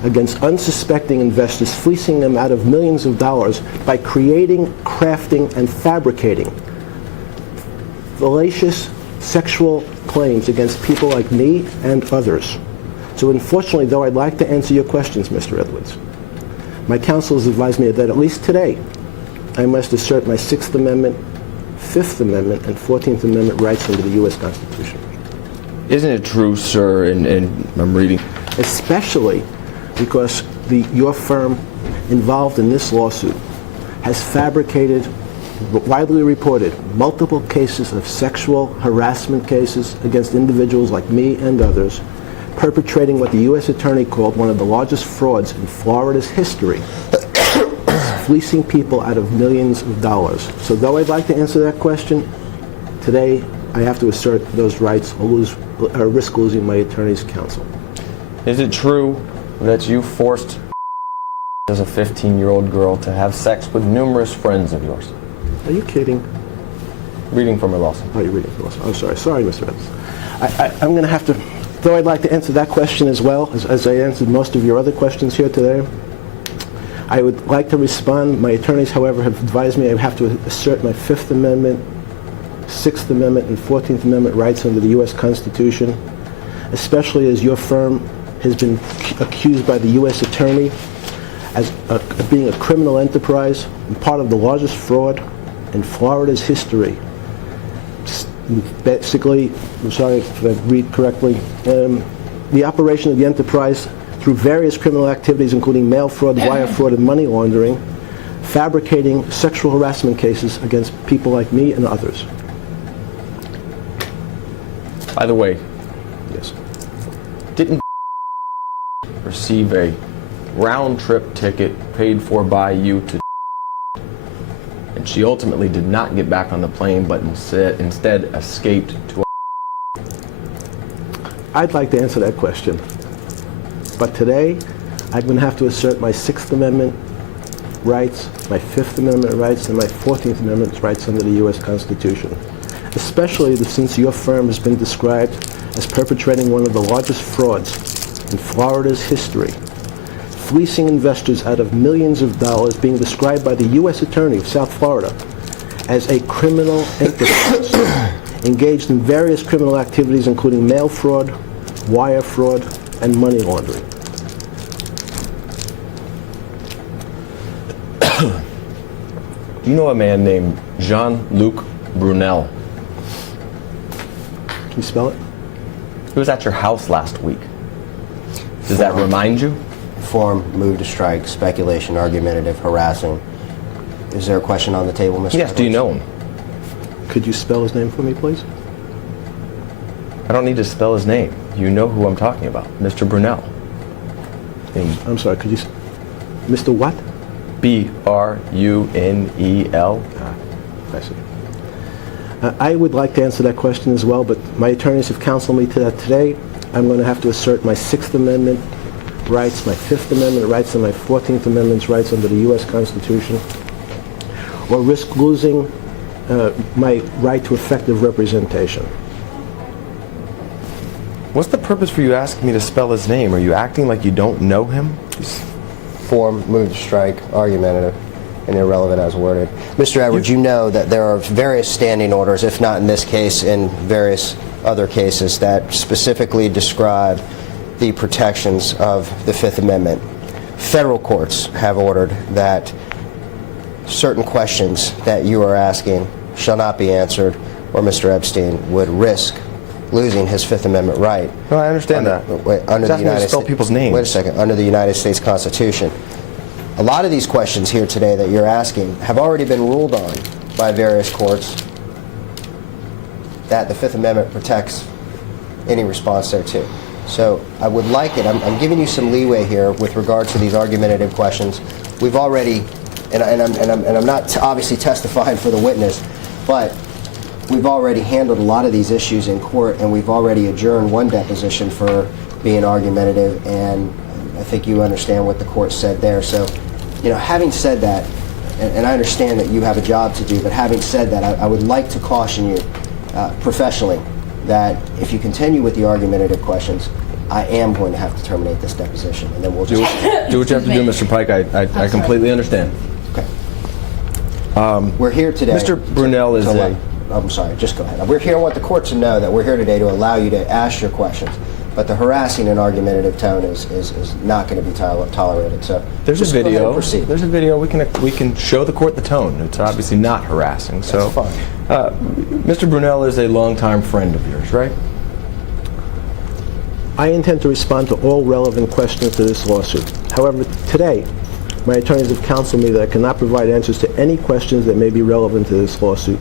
against unsuspecting investors, fleecing them out of millions of dollars by creating, crafting, and fabricating fallacious sexual claims against people like me and others. So unfortunately, though I'd like to answer your questions, Mr. Edwards, my counsel has advised me that at least today, I must assert my Sixth Amendment, Fifth Amendment, and 14th Amendment rights under the U.S. Constitution. Isn't it true, sir, and I'm reading, Especially because your firm involved in this lawsuit has fabricated, widely reported, multiple cases of sexual harassment cases against individuals like me and others, perpetrating what the U.S. attorney called one of the largest frauds in Florida's history, fleecing people out of millions of dollars. So though I'd like to answer that question, today I have to assert those rights or risk losing my attorney's counsel. Is it true that you forced as a 15-year-old girl to have sex with numerous friends of yours? Are you kidding? Reading from a lawsuit. Oh, you're reading from us. I'm sorry. Sorry, Mr. Evans. I'm going to have to, though I'd like to answer that question as well, as I answered most of your other questions here today, I would like to respond. My attorneys, however, have advised me I have to assert my Fifth Amendment, Sixth Amendment, and 14th Amendment rights under the U.S. Constitution, especially as your firm has been accused by the U.S. Attorney as being a criminal enterprise and part of the largest fraud in Florida's history. Basically, I'm sorry if I read correctly, the operation of the enterprise through various criminal activities including mail fraud, wire fraud, and money laundering, fabricating sexual harassment cases against people like me and others. By the way, Yes. didn't receive a round-trip ticket paid for by you to, and she ultimately did not get back on the plane but instead escaped to? I'd like to answer that question, but today I'm going to have to assert my Sixth Amendment rights, my Fifth Amendment rights, and my 14th Amendment rights under the U.S. Constitution, especially since your firm has been described as perpetrating one of the largest frauds in Florida's history, fleecing investors out of millions of dollars, being described by the U.S. Attorney of South Florida as a criminal enterprise, engaged in various criminal activities including mail fraud, wire fraud, and money laundering. Do you know a man named Jean-Luc Brunel? Can you spell it? He was at your house last week. Does that remind you? Form, move to strike, speculation, argumentative, harassing. Is there a question on the table, Mr. Yes, do you Edwards? know him? Could you spell his name for me, please? I don't need to spell his name. You know who I'm talking about, Mr. Brunel. I'm sorry, could you... Mr. what? B-R-U-N-E-L. I see. I would like to answer that question as well, but my attorneys have counseled me to that today. I'm going to have to assert my Sixth Amendment rights, my Fifth Amendment rights, and my 14th Amendment rights under the U.S. Constitution, or risk losing my right to effective representation. What's the purpose for you asking me to spell his name? Are you acting like you don't know him? Form, move to strike, argumentative, and irrelevant as worded. Mr. Edwards, you know that there are various standing orders, if not in this case, in various other cases, that specifically describe the protections of the Fifth Amendment. Federal courts have ordered that certain questions that you are asking shall not be answered, or Mr. Epstein would risk losing his Fifth Amendment right. No, I understand that. Under the United spell States, people's names. Wait a second. Under the United States Constitution, a lot of these questions here today that you're asking have already been ruled on by various courts that the Fifth Amendment protects any response thereto. So I would like it. I'm giving you some leeway here with regard to these argumentative questions. We've already, and I'm not obviously testifying for the witness, but we've already handled a lot of these issues in court, and we've already adjourned one deposition for being argumentative, and I think you understand what the court said there. So, you know, having said that, and I understand that you have a job to do, but having said that, I would like to caution you professionally that if you continue with the argumentative questions, I am going to have to terminate this deposition, and then we'll just... Do what you have to do, Mr. Pike. I completely understand. Okay. We're here today... Mr. Brunel is a... I'm sorry, just go ahead. We're here, I want the court to know that we're here today to allow you to ask your questions, but the harassing and argumentative tone is not going to be tolerated. So There's just a go ahead and video. proceed. There's a video. We can show the court the tone. It's obviously not harassing. So, That's fine. Mr. Brunel is a longtime friend of yours, right? I intend to respond to all relevant questions to this lawsuit. However, today, my attorneys have counseled me that I cannot provide answers to any questions that may be relevant to this lawsuit,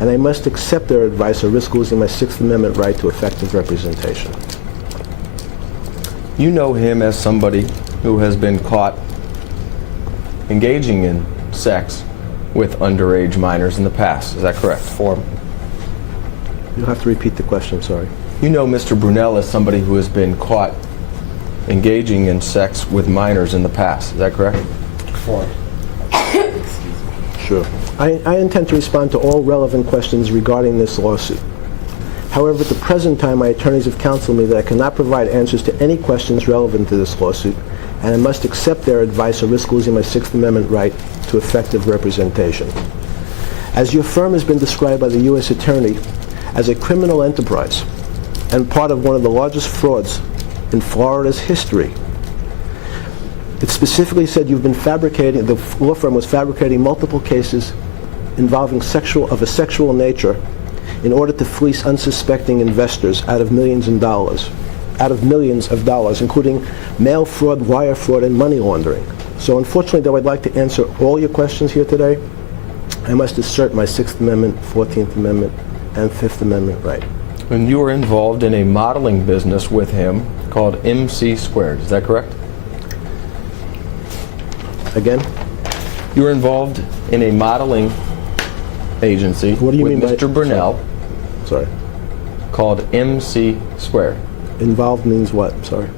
and I must accept their advice or risk losing my Sixth Amendment right to effective representation. You know him as somebody who has been caught engaging in sex with underage minors in the past. Is that correct? Form. You'll have to repeat the question, I'm sorry. You know Mr. Brunel as somebody who has been caught engaging in sex with minors in the past. Is that correct? Form. Sure. I intend to respond to all relevant questions regarding this lawsuit. However, at the present time, my attorneys have counseled me that I cannot provide answers to any questions relevant to this lawsuit, and I must accept their advice or risk losing my Sixth Amendment right to effective representation. As your firm has been described by the U.S. Attorney as a criminal enterprise and part of one of the largest frauds in Florida's history, it specifically said you've been fabricating, the law firm was fabricating multiple cases involving of a sexual nature in order to fleece unsuspecting investors out of millions of dollars, including mail fraud, wire fraud, and money laundering. So unfortunately, though I'd like to answer all your questions here today, I must assert my Sixth Amendment, 14th Amendment, and Fifth Amendment right. And you were involved in a modeling business with him called MC Squared. Is that correct? Again? You were involved in a modeling agency What do you with mean by- Mr. Brunel Sorry. called MC Squared. Involved means what? Sorry.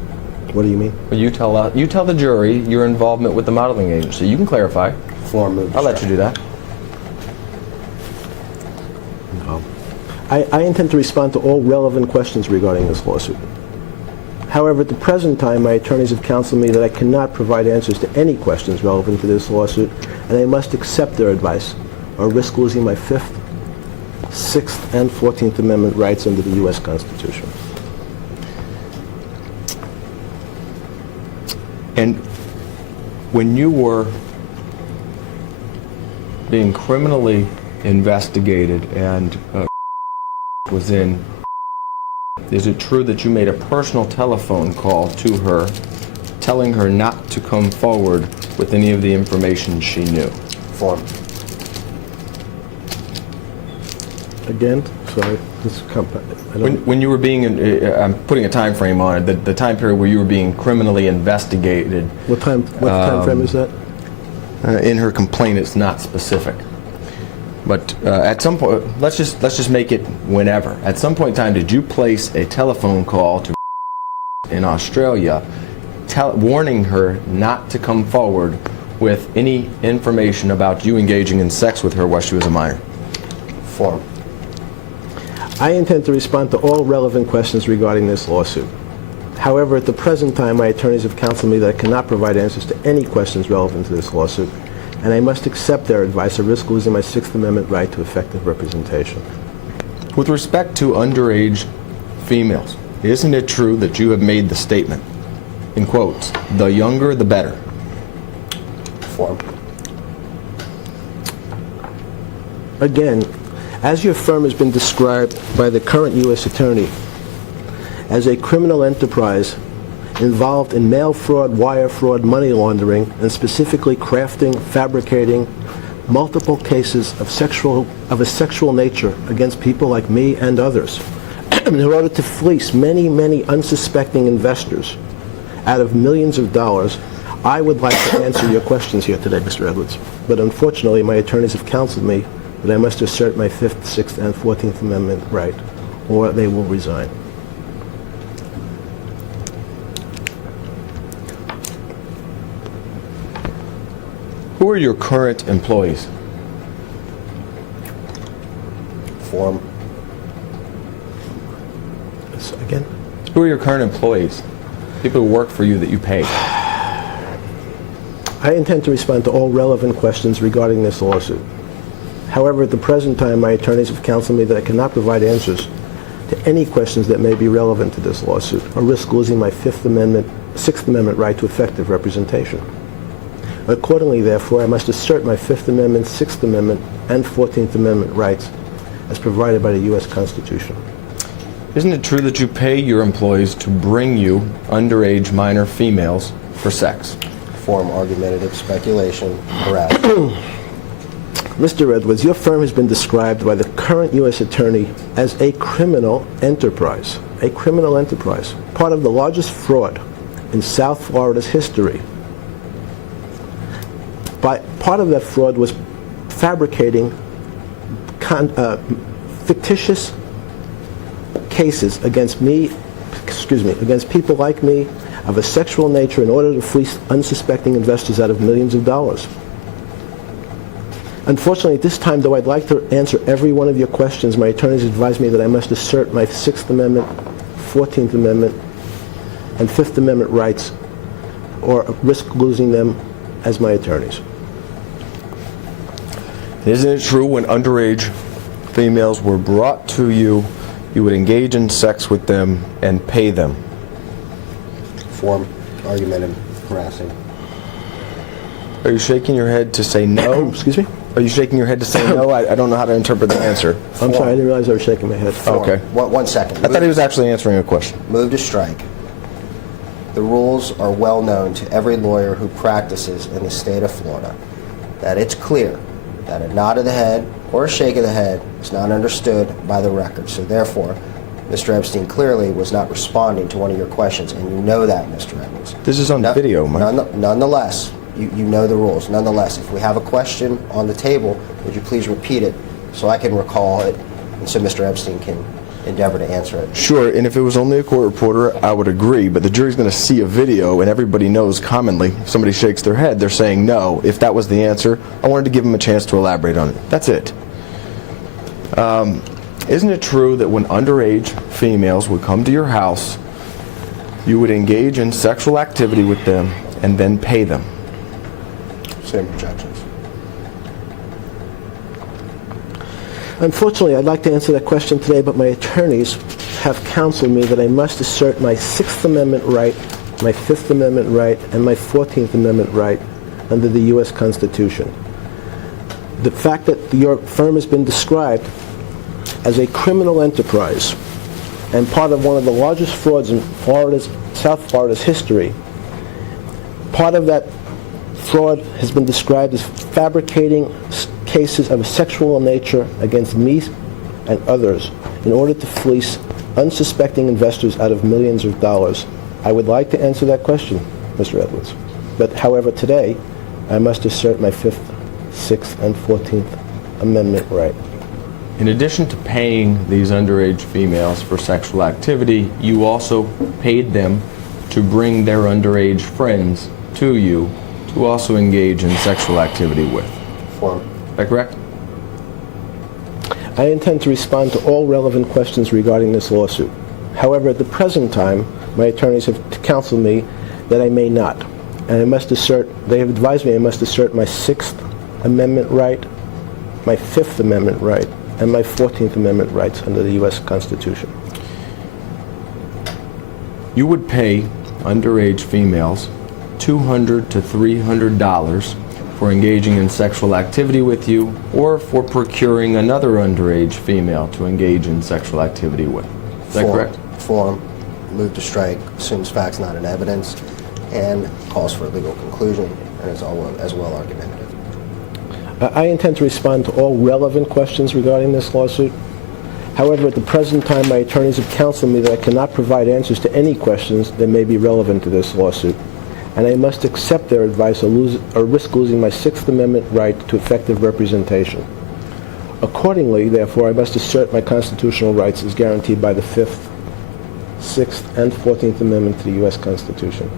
What do you mean? Well, you tell the jury your involvement with the modeling agency. You can clarify. Form of I'll let you do that. No. I intend to respond to all relevant questions regarding this lawsuit. However, at the present time, my attorneys have counseled me that I cannot provide answers to any questions relevant to this lawsuit, and I must accept their advice or risk losing my Fifth, Sixth, and 14th Amendment rights under the U.S. Constitution. And when you were being criminally investigated and was in, is it true that you made a personal telephone call to her telling her not to come forward with any of the information she knew? form. Again, sorry, I don't... When you were being, I'm putting a time frame on it, the time period where you were being criminally investigated. What time frame is that? In her complaint, it's not specific. But at some point, let's just make it whenever. At some point in time, did you place a telephone call to in Australia, warning her not to come forward with any information about you engaging in sex with her while she was a minor? Form. I intend to respond to all relevant questions regarding this lawsuit. However, at the present time, my attorneys have counseled me that I cannot provide answers to any questions relevant to this lawsuit, and I must accept their advice or risk losing my Sixth Amendment right to effective representation. With respect to underage females, isn't it true that you have made the statement, in quotes, the younger the better? Form. Again, as your firm has been described by the current U.S. Attorney as a criminal enterprise involved in mail fraud, wire fraud, money laundering, and specifically crafting, fabricating multiple cases of a sexual nature against people like me and others in order to fleece many, many unsuspecting investors out of millions of dollars, I would like to answer your questions here today, Mr. Edwards. But unfortunately, my attorneys have counseled me that I must assert my Fifth, Sixth, and 14th Amendment right, or they will resign. Who are your current employees? Form. Again? Who are your current employees? People who work for you that you pay. I intend to respond to all relevant questions regarding this lawsuit. However, at the present time, my attorneys have counseled me that I cannot provide answers to any questions that may be relevant to this lawsuit or risk losing my Fifth Amendment, Sixth Amendment right to effective representation. Accordingly, therefore, I must assert my Fifth Amendment, Sixth Amendment, and 14th Amendment rights as provided by the U.S. Constitution. Isn't it true that you pay your employees to bring you underage minor females for sex? Form. Argumentative speculation. Harassment. Mr. Edwards, your firm has been described by the current U.S. Attorney as a criminal enterprise. A criminal enterprise. Part of the largest fraud in South Florida's history. Part of that fraud was fabricating fictitious cases against against people like me of a sexual nature in order to fleece unsuspecting investors out of millions of dollars. Unfortunately, at this time, though I'd like to answer every one of your questions, my attorneys advise me that I must assert my Sixth Amendment, 14th Amendment, and Fifth Amendment rights, or risk losing them as my attorneys. Isn't it true when underage females were brought to you, you would engage in sex with them and pay them? Form, argumentative, harassing. Are you shaking your head to say no? Excuse me? Are you shaking your head to say no? I don't know how to interpret the answer. I'm sorry, I didn't realize I was shaking my head. Okay. One second. I thought he was actually answering a question. Move to strike. The rules are well known to every lawyer who practices in the state of Florida, that it's clear that a nod of the head or a shake of the head is not understood by the record. So therefore, Mr. Epstein clearly was not responding to one of your questions, and you know that, Mr. Edwards. This is on video, Mike. Nonetheless, you know the rules. Nonetheless, if we have a question on the table, would you please repeat it so I can recall it and so Mr. Epstein can endeavor to answer it? Sure, and if it was only a court reporter, I would agree, but the jury's going to see a video, and everybody knows commonly, if somebody shakes their head, they're saying no. If that was the answer, I wanted to give them a chance to elaborate on it. That's it. Isn't it true that when underage females would come to your house, you would engage in sexual activity with them and then pay them? Same projections. Unfortunately, I'd like to answer that question today, but my attorneys have counseled me that I must assert my Sixth Amendment right, my Fifth Amendment right, and my 14th Amendment right under the U.S. Constitution. The fact that your firm has been described as a criminal enterprise and part of one of the largest frauds in South Florida's history, part of that fraud has been described as fabricating cases of a sexual nature against me and others in order to fleece unsuspecting investors out of millions of dollars. I would like to answer that question, Mr. Edwards. But however, today, I must assert my Fifth, Sixth, and 14th Amendment right. In addition to paying these underage females for sexual activity, you also paid them to bring their underage friends to you to also engage in sexual activity with. Form. Is that correct? I intend to respond to all relevant questions regarding this lawsuit. However, at the present time, my attorneys have counseled me that I may not. And I must assert, they have advised me I must assert my Sixth Amendment right, my Fifth Amendment right, and my 14th Amendment rights under the U.S. Constitution. You would pay underage females $200 to $300 for engaging in sexual activity with you, or for procuring another underage female to engage in sexual activity with. Is that correct? Form. Move to strike. Assumes facts not in evidence, and calls for a legal conclusion, and is as well argumentative. I intend to respond to all relevant questions regarding this lawsuit. However, at the present time, my attorneys have counseled me that I cannot provide answers to any questions that may be relevant to this lawsuit, and I must accept their advice or risk losing my Sixth Amendment right to effective representation. Accordingly, therefore, I must assert my constitutional rights as guaranteed by the Fifth, Sixth, and 14th Amendment to the U.S. Constitution.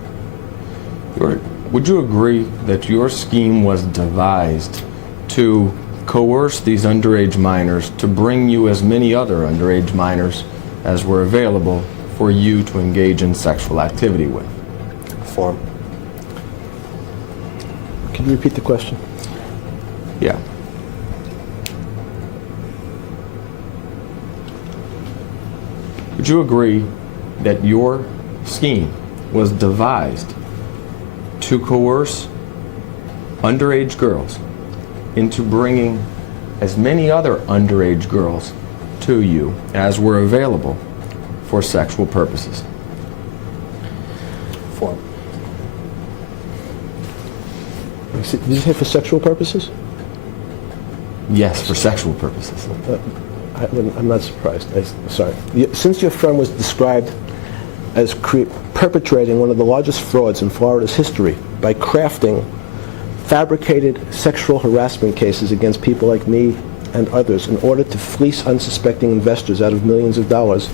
Would you agree that your scheme was devised to coerce these underage minors to bring you as many other underage minors as were available for you to engage in sexual activity with? Form. Can you repeat the question? Yeah. Would you agree that your scheme was devised to coerce underage girls into bringing as many other underage girls to you as were available for sexual purposes? Form. Did you say for sexual purposes? Yes, for sexual purposes. I'm not surprised. Sorry. Since your firm was described as perpetrating one of the largest frauds in Florida's history by crafting fabricated sexual harassment cases against people like me and others in order to fleece unsuspecting investors out of millions of dollars?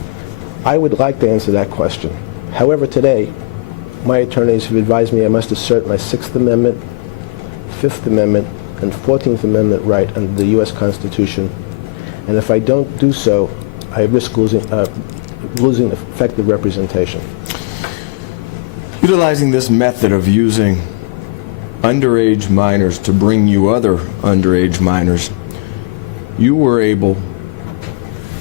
I would like to answer that question. However, today, my attorneys have advised me I must assert my Sixth Amendment, Fifth Amendment, and 14th Amendment right under the U.S. Constitution, and if I don't do so, I risk losing effective representation. Utilizing this method of using underage minors to bring you other underage minors, you were able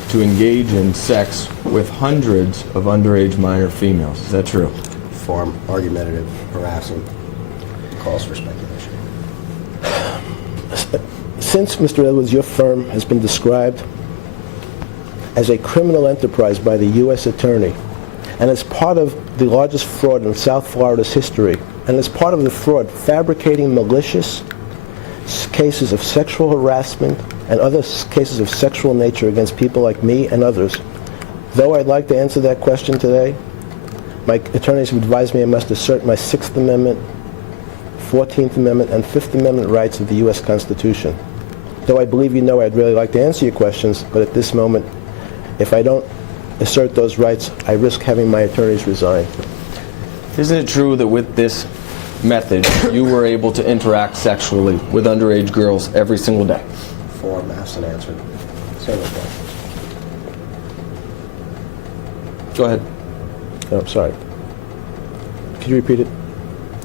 to engage in sex with hundreds of underage minor females. Is that true? Form, argumentative, harassing, calls for speculation. Since, Mr. Edwards, your firm has been described as a criminal enterprise by the U.S. Attorney, and as part of the largest fraud in South Florida's history, and as part of the fraud fabricating malicious cases of sexual harassment and other cases of sexual nature against people like me and others, though I'd like to answer that question today, my attorneys have advised me I must assert my Sixth Amendment, 14th Amendment, and Fifth Amendment rights of the U.S. Constitution. Though I believe you know I'd really like to answer your questions, but at this moment, if I don't assert those rights, I risk having my attorneys resign. Isn't it true that with this method, you were able to interact sexually with underage girls every single day? Form, asked and answered. Several questions. Go ahead. Oh, I'm sorry. Could you repeat it?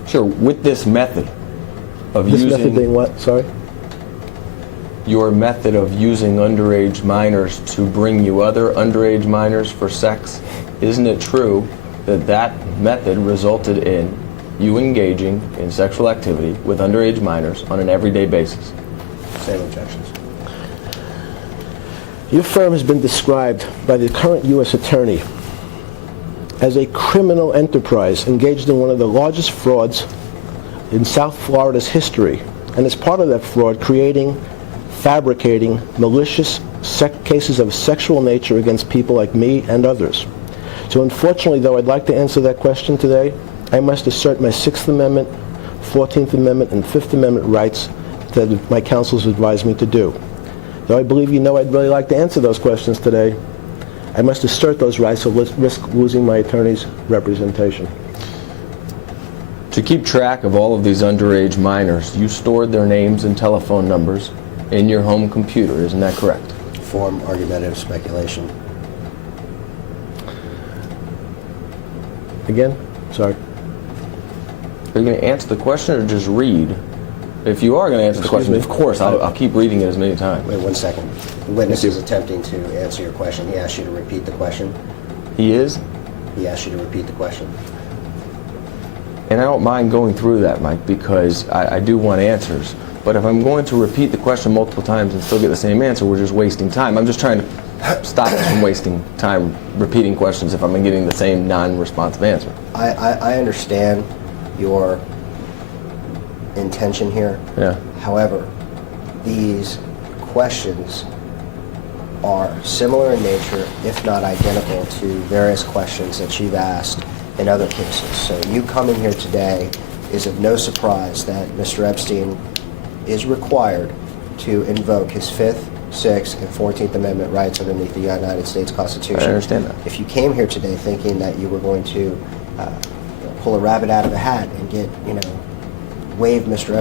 Sure. With this method of This using... method being what? Sorry? Your method of using underage minors to bring you other underage minors for sex, isn't it true that that method resulted in you engaging in sexual activity with underage minors on an everyday basis? Same objections. Your firm has been described by the current U.S. Attorney as a criminal enterprise engaged in one of the largest frauds in South Florida's history, and as part of that fraud, fabricating malicious cases of sexual nature against people like me and others. So unfortunately, though I'd like to answer that question today, I must assert my Sixth Amendment, 14th Amendment, and Fifth Amendment rights that my counsels advised me to do. Though I believe you know I'd really like to answer those questions today, I must assert those rights or risk losing my attorney's representation. To keep track of all of these underage minors, you stored their names and telephone numbers in your home computer, isn't that correct? Form, argumentative, speculation. Again? Sorry. Are you going to answer the question or just read? If you are going to answer the question, of course, I'll keep reading it as many times. Wait 1 second. The witness is attempting to answer your question. He asked you to repeat the question. He is? He asked you to repeat the question. And I don't mind going through that, Mike, because I do want answers. But if I'm going to repeat the question multiple times and still get the same answer, we're just wasting time. I'm just trying to stop us from wasting time repeating questions if I'm getting the same non-responsive answer. I understand your intention here. Yeah. However, these questions are similar in nature, if not identical, to various questions that you've asked in other cases. So you coming here today is of no surprise that Mr. Epstein is required to invoke his Fifth, Sixth, and 14th Amendment rights underneath the United States Constitution. I understand that. If you came here today thinking that you were going to pull a rabbit out of a hat and get, waive Mr.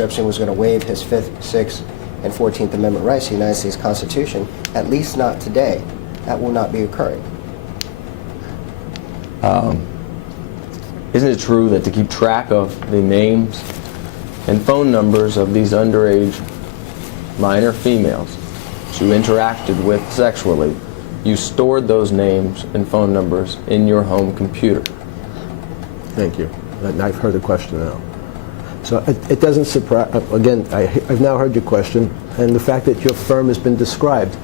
Epstein was going to waive his Fifth, Sixth, and 14th Amendment rights to the United States Constitution, at least not today. That will not be occurring. Isn't it true that to keep track of the names and phone numbers of these underage minor females you interacted with sexually, you stored those names and phone numbers in your home computer? Thank you. I've heard the question now. So it doesn't surprise, again, I've now heard your question, and the fact that your firm has been described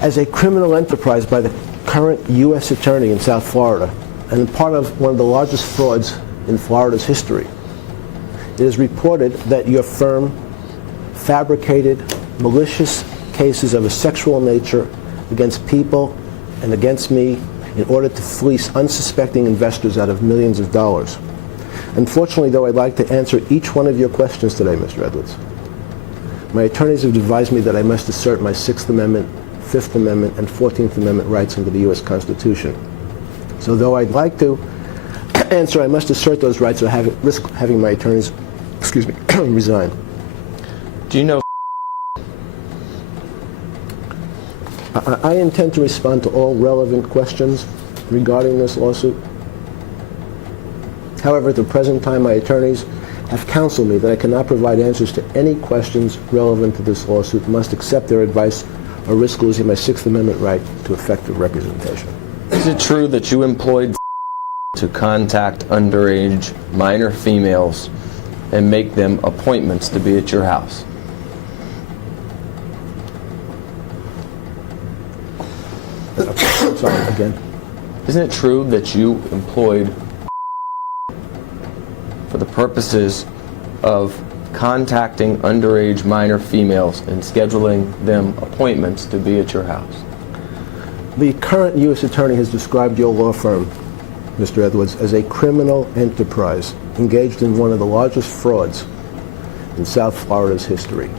as a criminal enterprise by the current U.S. Attorney in South Florida, and part of one of the largest frauds in Florida's history. It is reported that your firm fabricated malicious cases of a sexual nature against people and against me in order to fleece unsuspecting investors out of millions of dollars. Unfortunately, though, I'd like to answer each one of your questions today, Mr. Edwards. My attorneys have advised me that I must assert my Sixth Amendment, Fifth Amendment, and 14th Amendment rights under the U.S. Constitution. So though I'd like to answer, I must assert those rights or risk having my attorneys, resign. Do you know I intend to respond to all relevant questions regarding this lawsuit. However, at the present time, my attorneys have counseled me that I cannot provide answers to any questions relevant to this lawsuit and must accept their advice or risk losing my Sixth Amendment right to effective representation. Is it true that you employed to contact underage minor females and make them appointments to be at your house? Sorry, again. Isn't it true that you employed for the purposes of contacting underage minor females and scheduling them appointments to be at your house? The current U.S. Attorney has described your law firm, Mr. Edwards, as a criminal enterprise engaged in one of the largest frauds in South Florida's history.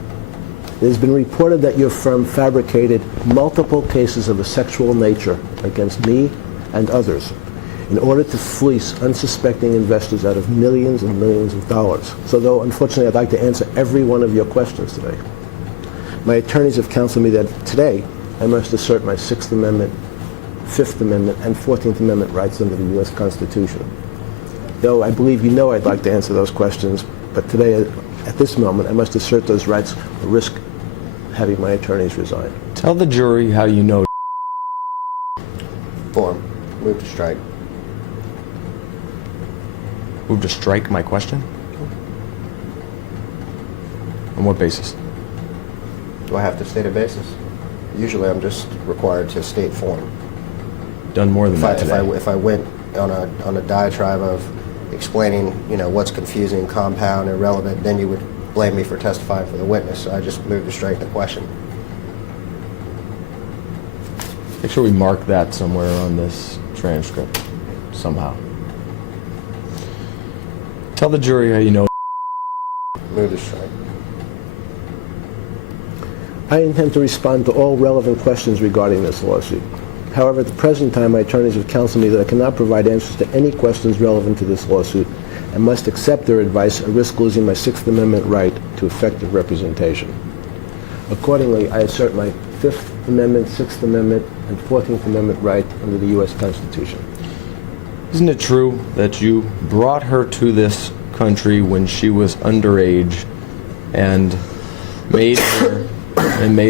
It has been reported that your firm fabricated multiple cases of a sexual nature against me and others in order to fleece unsuspecting investors out of millions and millions of dollars. So though, unfortunately, I'd like to answer every one of your questions today, my attorneys have counseled me that today I must assert my Sixth Amendment, Fifth Amendment, and 14th Amendment rights under the U.S. Constitution. Though I believe you know I'd like to answer those questions, but today, at this moment, I must assert those rights or risk having my attorneys resign. Tell the jury how you know. Form. Move to strike. Move to strike my question? On what basis? Do I have to state a basis? Usually I'm just required to state form. Done more than that today. If I went on a diatribe of explaining, what's confusing, compound, irrelevant, then you would blame me for testifying for the witness. So I just moved to strike the question. Make sure we mark that somewhere on this transcript, somehow. Tell the jury how you know. Move to strike. I intend to respond to all relevant questions regarding this lawsuit. However, at the present time, my attorneys have counseled me that I cannot provide answers to any questions relevant to this lawsuit and must accept their advice or risk losing my Sixth Amendment right to effective representation. Accordingly, I assert my Fifth Amendment, Sixth Amendment, and 14th Amendment right under the U.S. Constitution. Isn't it true that you brought her to this country when she was underage and made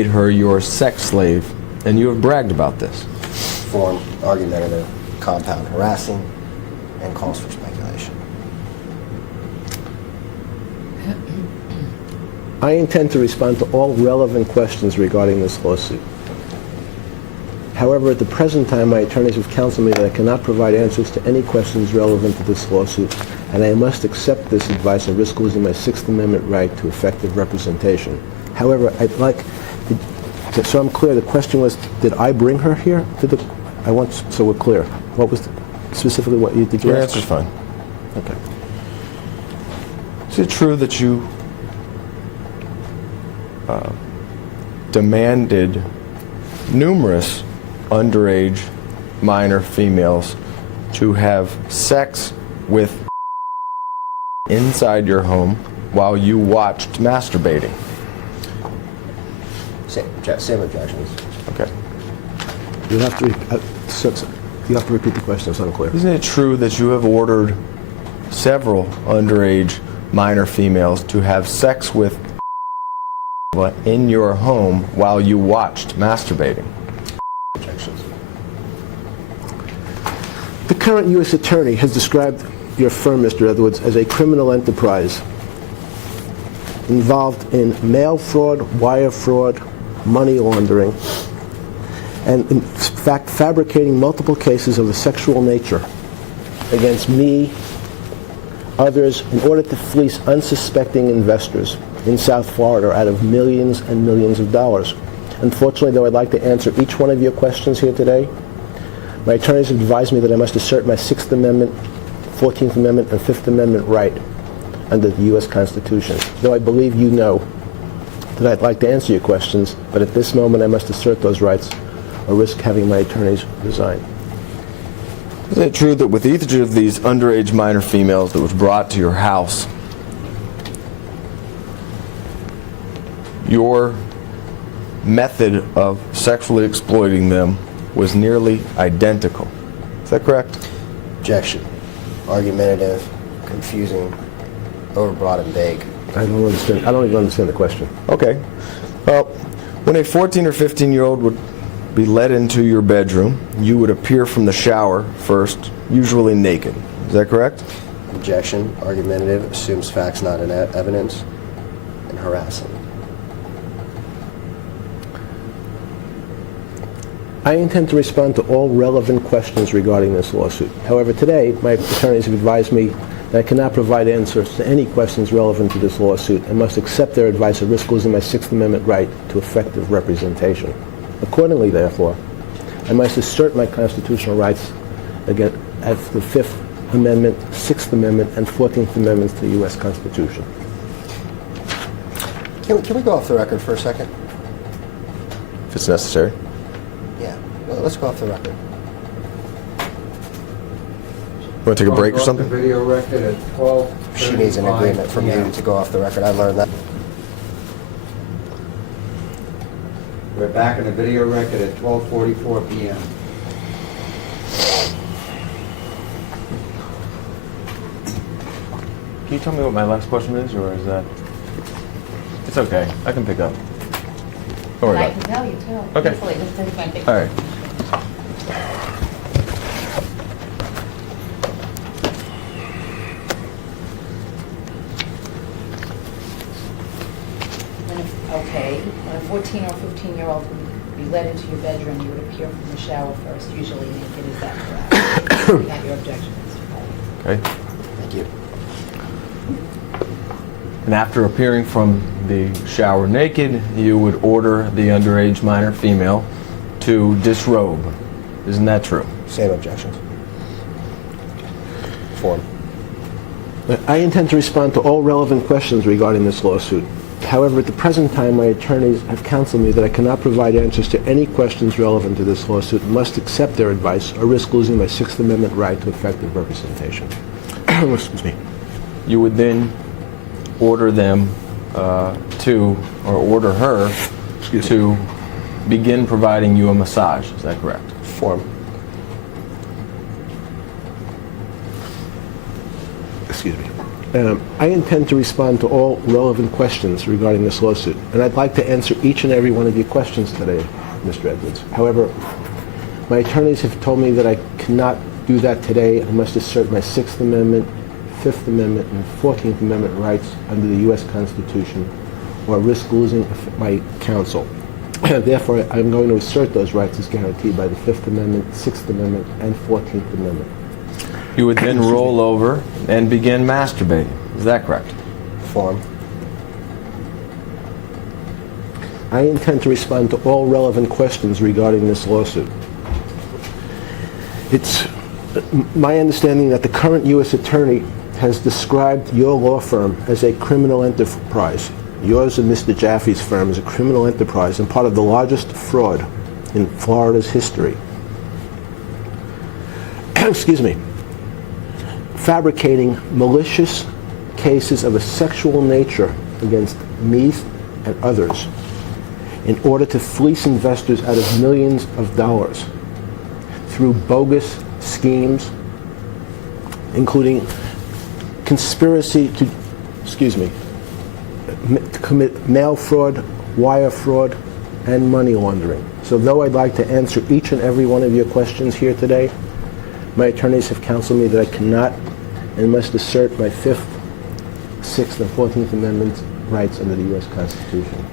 her your sex slave, and you have bragged about this? Form, argumentative, compound, harassing, and calls for speculation. I intend to respond to all relevant questions regarding this lawsuit. However, at the present time, my attorneys have counseled me that I cannot provide answers to any questions relevant to this lawsuit, and I must accept this advice and risk losing my Sixth Amendment right to effective representation. However, I'd like, so I'm clear, the question was, did I bring her here to the, so we're clear. What was specifically what you did you Your ask? answer's fine. Okay. Is it true that you demanded numerous underage minor females to have sex with inside your home while you watched masturbating? Same objections. Okay. You have to repeat the question, it's unclear. Isn't it true that you have ordered several underage minor females to have sex with in your home while you watched masturbating? Objections. The current U.S. Attorney has described your firm, Mr. Edwards, as a criminal enterprise involved in mail fraud, wire fraud, money laundering, and in fact fabricating multiple cases of a sexual nature against me, others, in order to fleece unsuspecting investors in South Florida out of millions and millions of dollars. Unfortunately, though I'd like to answer each one of your questions here today, my attorneys have advised me that I must assert my Sixth Amendment, 14th Amendment, and 5th Amendment right under the U.S. Constitution. Though I believe you know that I'd like to answer your questions, but at this moment I must assert those rights or risk having my attorneys resign. Is it true that with each of these underage minor females that was brought to your house, your method of sexually exploiting them was nearly identical? Is that correct? Objection. Argumentative, confusing, overbroad, and vague. I don't understand. I don't even understand the question. Okay. Well, when a 14 or 15-year-old would be led into your bedroom, you would appear from the shower first, usually naked. Is that correct? Objection. Argumentative, assumes facts not in evidence, and harassing. I intend to respond to all relevant questions regarding this lawsuit. However, today, my attorneys have advised me that I cannot provide answers to any questions relevant to this lawsuit and must accept their advice at risk losing my Sixth Amendment right to effective representation. Accordingly, therefore, I must assert my constitutional rights against the Fifth Amendment, Sixth Amendment, and 14th Amendments to the U.S. Constitution. Can we go off the record for a second? If it's necessary. Yeah. Well, let's go off the record. Want to take a break or Off something? The video record at 12:35 She needs an agreement from p.m. you to go off the record. I learned that. We're back in the video record at 12:44 p.m. Can you tell me what my last question is, or is that... It's okay. I can pick up. Don't worry I about can it. tell you too. Okay. Hopefully, this is going to take. All right. Okay, when a 14 or 15-year-old would be led into your bedroom, you would appear from the shower first, usually naked. Is that correct? You have your objection, Mr. Kelly. Okay. Thank you. And after appearing from the shower naked, you would order the underage minor female to disrobe. Isn't that true? Same objections. Form. I intend to respond to all relevant questions regarding this lawsuit. However, at the present time, my attorneys have counseled me that I cannot provide answers to any questions relevant to this lawsuit and must accept their advice or risk losing my Sixth Amendment right to effective representation. Excuse me. You would then order them or order her to begin providing you a massage. Is that correct? Form. Excuse me. I intend to respond to all relevant questions regarding this lawsuit, and I'd like to answer each and every one of your questions today, Mr. Edwards. However, my attorneys have told me that I cannot do that today. I must assert my Sixth Amendment, Fifth Amendment, and 14th Amendment rights under the U.S. Constitution, or risk losing my counsel. Therefore, I'm going to assert those rights as guaranteed by the Fifth Amendment, Sixth Amendment, and 14th Amendment. You would then roll over and begin masturbating. Is that correct? Form. I intend to respond to all relevant questions regarding this lawsuit. It's my understanding that the current U.S. Attorney has described your law firm as a criminal enterprise. Yours and Mr. Jaffe's firm is a criminal enterprise and part of the largest fraud in Florida's history. Excuse me. Fabricating malicious cases of a sexual nature against me and others in order to fleece investors out of millions of dollars through bogus schemes, including conspiracy to, to commit mail fraud, wire fraud, and money laundering. So though I'd like to answer each and every one of your questions here today, my attorneys have counseled me that I cannot and must assert my Fifth, Sixth, and 14th Amendment rights under the U.S. Constitution.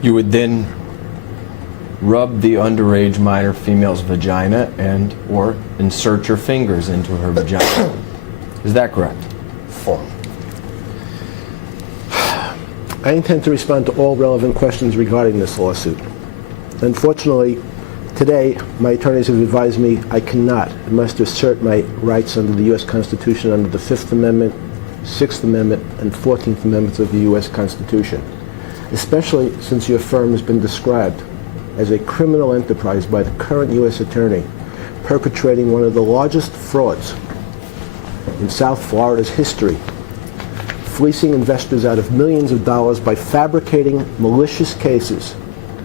You would then rub the underage minor female's vagina and or insert your fingers into her vagina. Is that correct? Form. I intend to respond to all relevant questions regarding this lawsuit. Unfortunately, today, my attorneys have advised me I cannot and must assert my rights under the U.S. Constitution under the Fifth Amendment, Sixth Amendment, and 14th Amendments of the U.S. Constitution. especially since your firm has been described as a criminal enterprise by the current U.S. Attorney, perpetrating one of the largest frauds in South Florida's history, fleecing investors out of millions of dollars by fabricating malicious cases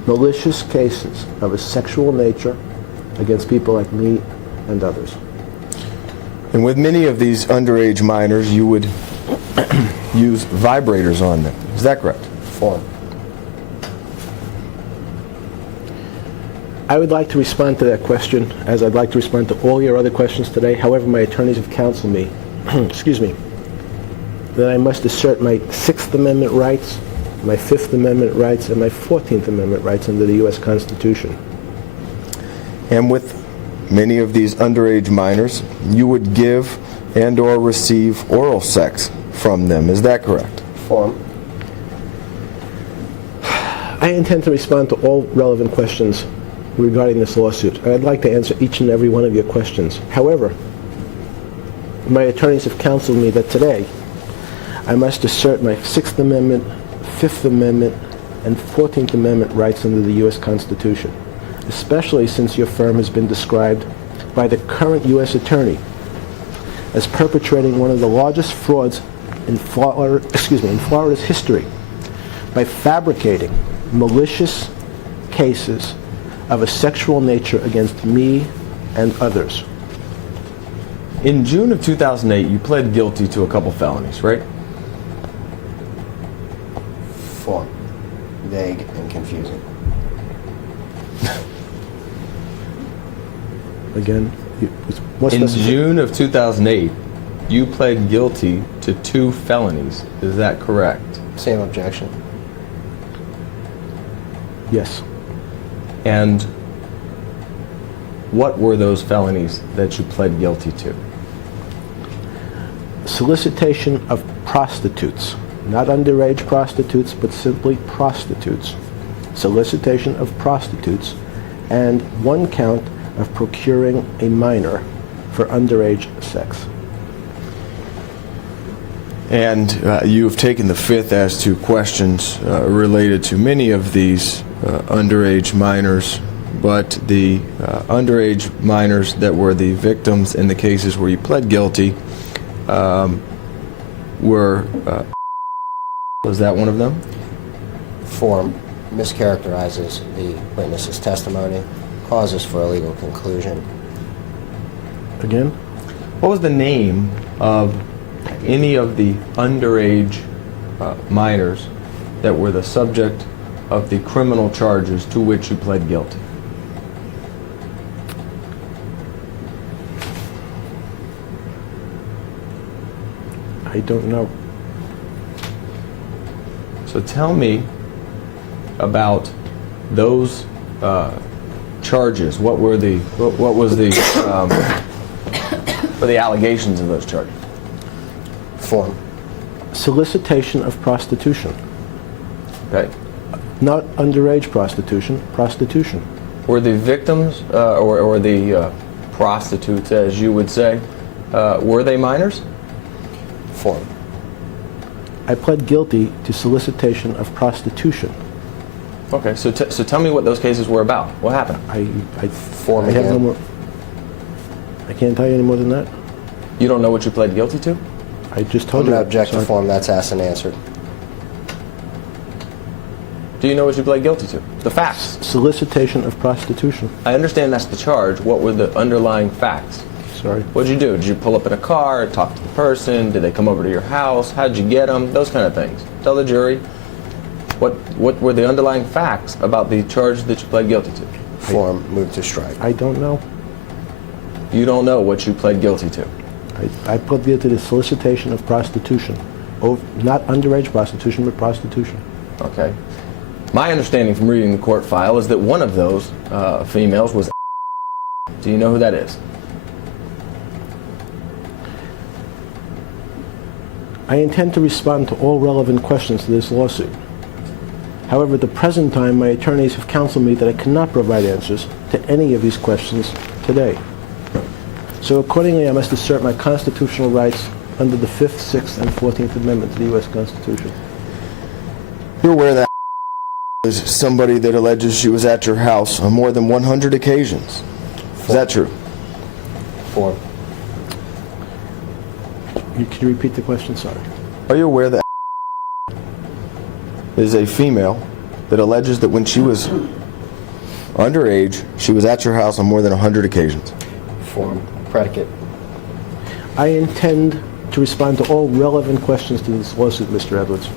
of a sexual nature against people like me and others. And with many of these underage minors, you would use vibrators on them. Is that correct? Form. I would like to respond to that question, as I'd like to respond to all your other questions today. However, my attorneys have counseled me, excuse me, that I must assert my Sixth Amendment rights, my Fifth Amendment rights, and my 14th Amendment rights under the U.S. Constitution. And with many of these underage minors, you would give and or receive oral sex from them. Is that correct? Form. I intend to respond to all relevant questions regarding this lawsuit, and I'd like to answer each and every one of your questions. However, my attorneys have counseled me that today I must assert my Sixth Amendment, Fifth Amendment, and 14th Amendment rights under the U.S. Constitution, especially since your firm has been described by the current U.S. Attorney as perpetrating one of the largest frauds in Florida's history by fabricating malicious cases of a sexual nature against me and others. In June of 2008, you pled guilty to a couple felonies, right? Form. Vague and confusing. Again, what's In necessary? June of 2008, you pled guilty to 2 felonies. Is that correct? Same objection. Yes. And what were those felonies that you pled guilty to? Solicitation of prostitutes, not underage prostitutes, but simply prostitutes. Solicitation of prostitutes, and 1 count of procuring a minor for underage sex. And you have taken the Fifth as to questions related to many of these underage minors, but the underage minors that were the victims in the cases where you pled guilty were, was that one of them? Form mischaracterizes the witness's testimony, causes for a legal conclusion. Again? What was the name of any of the underage minors that were the subject of the criminal charges to which you pled guilty? I don't know. So tell me about those charges. What was the what the allegations of those charges? Form. Solicitation of prostitution. Okay. Not underage prostitution, prostitution. Were the victims or the prostitutes, as you would say, were they minors? Form. I pled guilty to solicitation of prostitution. Okay. So tell me what those cases were about. What happened? I Form have no again. more. I can't tell you any more than that. You don't know what you pled guilty to? I just I'm told you. going to object to Sorry. form. That's asked and answered. Do you know what you pled guilty to? The facts. Solicitation of prostitution. I understand that's the charge. What were the underlying facts? Sorry. What'd you do? Did you pull up in a car, talk to the person? Did they come over to your house? How'd you get them? Those kind of things. Tell the jury what were the underlying facts about the charge that you pled guilty to. Form. Move to strike. I don't know. You don't know what you pled guilty to. I pled guilty to solicitation of prostitution. Oh, not underage prostitution, but prostitution. Okay. My understanding from reading the court file is that one of those females was. Do you know who that is? I intend to respond to all relevant questions to this lawsuit. However, at the present time, my attorneys have counseled me that I cannot provide answers to any of these questions today. So accordingly, I must assert my constitutional rights under the 5th, 6th, and 14th Amendment to the U.S. Constitution. You're aware that is somebody that alleges she was at your house on more than 100 occasions. Is that true? Form. Can you repeat the question? Sorry. Are you aware that is a female that alleges that when she was underage, she was at your house on more than 100 occasions? Form. Predicate. I intend to respond to all relevant questions to this lawsuit, Mr. Edwards.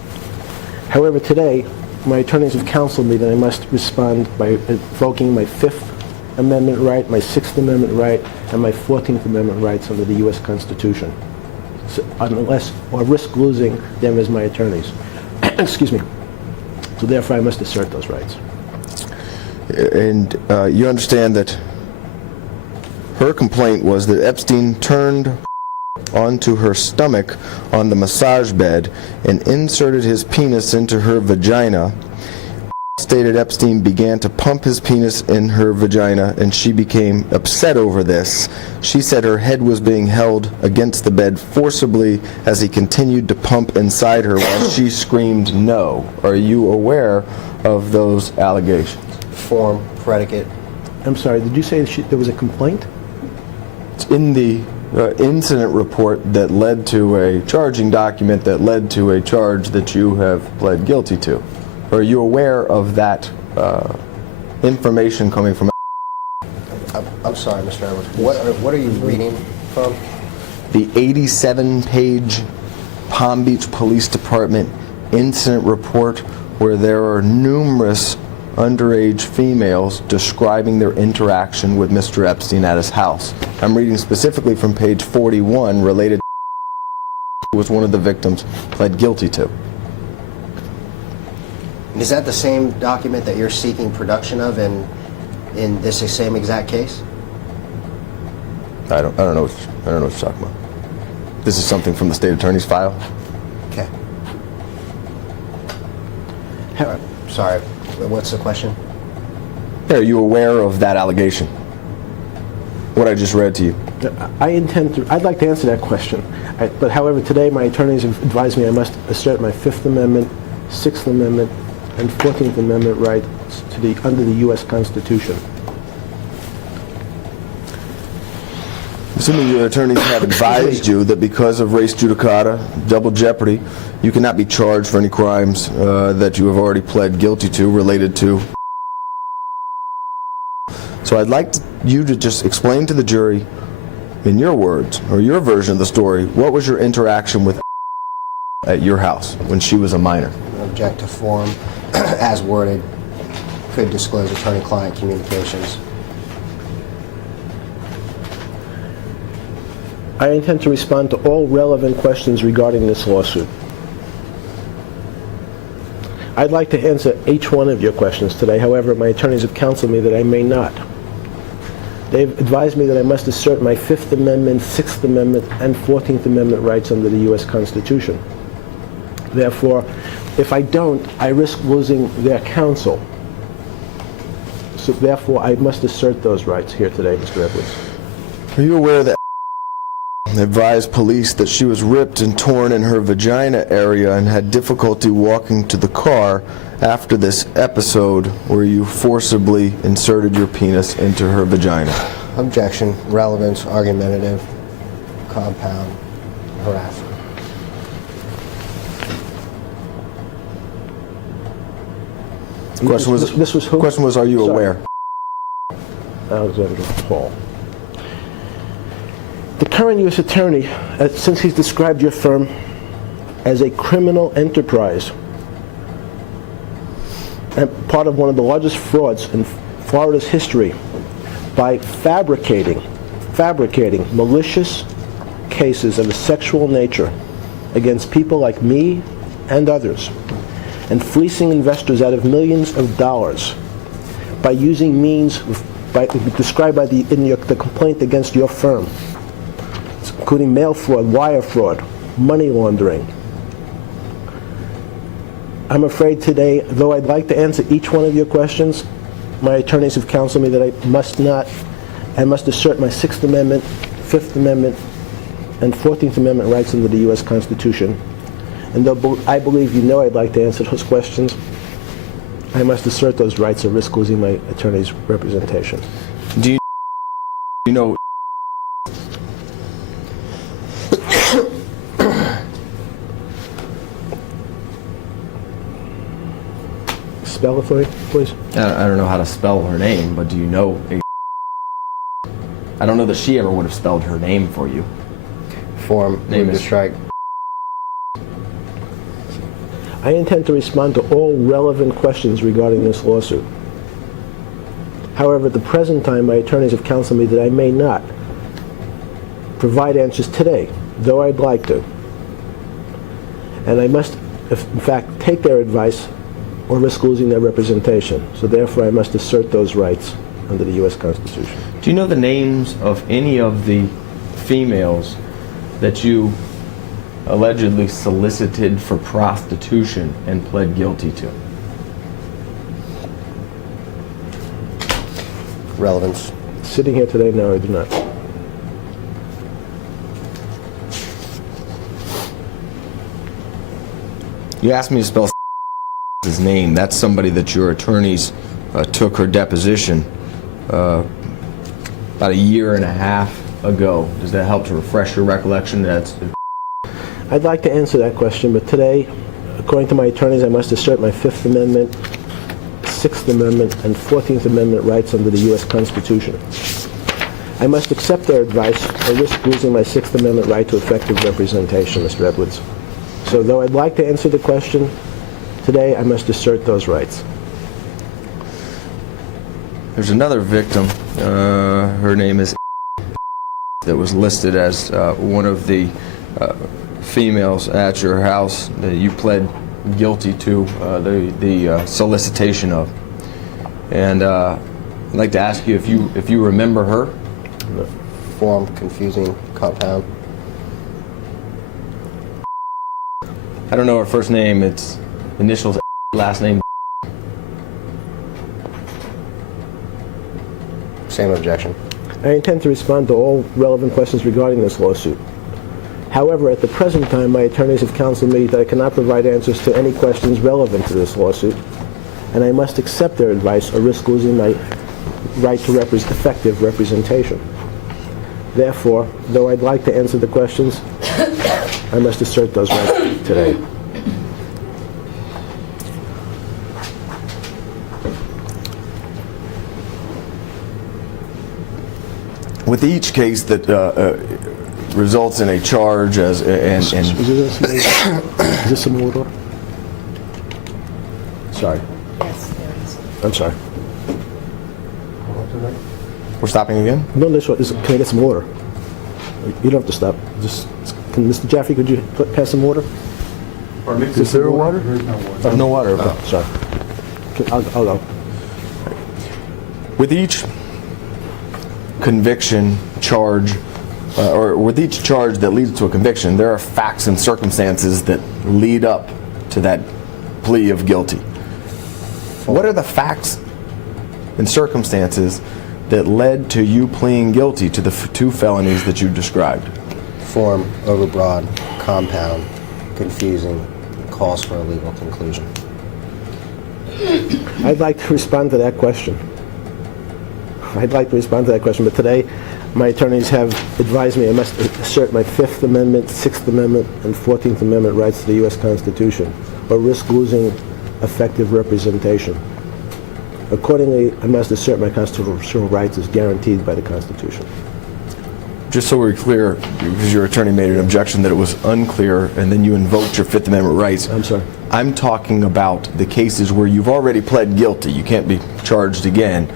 However, today, my attorneys have counseled me that I must respond by invoking my Fifth Amendment right, my Sixth Amendment right, and my 14th Amendment rights under the U.S. Constitution, unless or risk losing them as my attorneys. Excuse me. So therefore, I must assert those rights. And you understand that her complaint was that Epstein turned onto her stomach on the massage bed and inserted his penis into her vagina. Stated Epstein began to pump his penis in her vagina and she became upset over this. She said her head was being held against the bed forcibly as he continued to pump inside her while she screamed no. Are you aware of those allegations? Form. Predicate. I'm sorry, did you say there was a complaint? It's in the incident report that led to a charging document that led to a charge that you have pled guilty to. Are you aware of that information coming from? I'm sorry, Mr. Edwards. What are you reading from? The 87-page Palm Beach Police Department incident report where there are numerous underage females describing their interaction with Mr. Epstein at his house. I'm reading specifically from page 41 related to who was one of the victims pled guilty to. Is that the same document that you're seeking production of in this same exact case? I don't know what you're talking about. This is something from the state attorney's file. Okay. Sorry, what's the question? Are you aware of that allegation? What I just read to you. I'd like to answer that question. But however, today my attorneys have advised me I must assert my Fifth Amendment, Sixth Amendment, and 14th Amendment rights under the U.S. Constitution. Assuming your attorneys have advised you that because of res judicata, double jeopardy, you cannot be charged for any crimes that you have already pled guilty to related to. So I'd like you to just explain to the jury, in your words, or your version of the story, what was your interaction with at your house when she was a minor? Object to form, as worded, could disclose attorney-client communications. I intend to respond to all relevant questions regarding this lawsuit. I'd like to answer each one of your questions today. However, my attorneys have counseled me that I may not. They've advised me that I must assert my Fifth Amendment, Sixth Amendment, and 14th Amendment rights under the U.S. Constitution. Therefore, if I don't, I risk losing their counsel. So therefore, I must assert those rights here today, Mr. Edwards. Are you aware that advised police that she was ripped and torn in her vagina area and had difficulty walking to the car after this episode where you forcibly inserted your penis into her vagina? Objection, relevance, argumentative, compound, harassment. The question was, This was who? question was, are you Sorry. aware? Alexander Paul. The current U.S. Attorney, since he's described your firm as a criminal enterprise and part of one of the largest frauds in Florida's history by fabricating malicious cases of a sexual nature against people like me and others, and fleecing investors out of millions of dollars by using means described in the complaint against your firm, including mail fraud, wire fraud, money laundering. I'm afraid today, though I'd like to answer each one of your questions, my attorneys have counseled me that I must assert my Sixth Amendment, Fifth Amendment, and 14th Amendment rights under the U.S. Constitution. And though I believe you know I'd like to answer those questions, I must assert those rights or risk losing my attorney's representation. Do you know Spell it for me, please. I don't know how to spell her name, but do you know I don't know that she ever would have spelled her name for you. Form, Name move to is- strike. I intend to respond to all relevant questions regarding this lawsuit. However, at the present time, my attorneys have counseled me that I may not provide answers today, though I'd like to. And I must, in fact, take their advice or risk losing their representation. So therefore, I must assert those rights under the U.S. Constitution. Do you know the names of any of the females that you allegedly solicited for prostitution and pled guilty to? Relevance. Sitting here today, no, I do not. You asked me to spell his name. That's somebody that your attorneys took her deposition about a year and a half ago. Does that help to refresh your recollection? That's I'd like to answer that question, but today, according to my attorneys, I must assert my Fifth Amendment, Sixth Amendment, and 14th Amendment rights under the U.S. Constitution. I must accept their advice or risk losing my Sixth Amendment right to effective representation, Mr. Edwards. So though I'd like to answer the question, today I must assert those rights. There's another victim. Her name is that was listed as one of the females at your house that you pled guilty to the solicitation of. And I'd like to ask you if you remember her. Form, confusing, compound. I don't know her first name. It's initials, last name. Same objection. I intend to respond to all relevant questions regarding this lawsuit. However, at the present time, my attorneys have counseled me that I cannot provide answers to any questions relevant to this lawsuit, and I must accept their advice or risk losing my right to effective representation. Therefore, though I'd like to answer the questions, I must assert those rights today. With each case that results in a charge as Is this some water? Sorry. Yes, there is. I'm sorry. we're stopping again. No, can I get some water? You don't have to stop. Mr. Jeffrey, could you pass some water? Is there water? No water. Oh, sorry. I'll go. With each conviction charge, or with each charge that leads to a conviction, there are facts and circumstances that lead up to that plea of guilty. What are the facts and circumstances that led to you pleading guilty to the two felonies that you described? Form, overbroad, compound, confusing, calls for a legal conclusion. I'd like to respond to that question. But today, my attorneys have advised me I must assert my Fifth Amendment, Sixth Amendment, and 14th Amendment rights to the U.S. Constitution, or risk losing effective representation. Accordingly, I must assert my constitutional rights as guaranteed by the Constitution. Just so we're clear, because your attorney made an objection that it was unclear, and then you invoked your Fifth Amendment rights. I'm sorry. I'm talking about the cases where you've already pled guilty. You can't be charged again.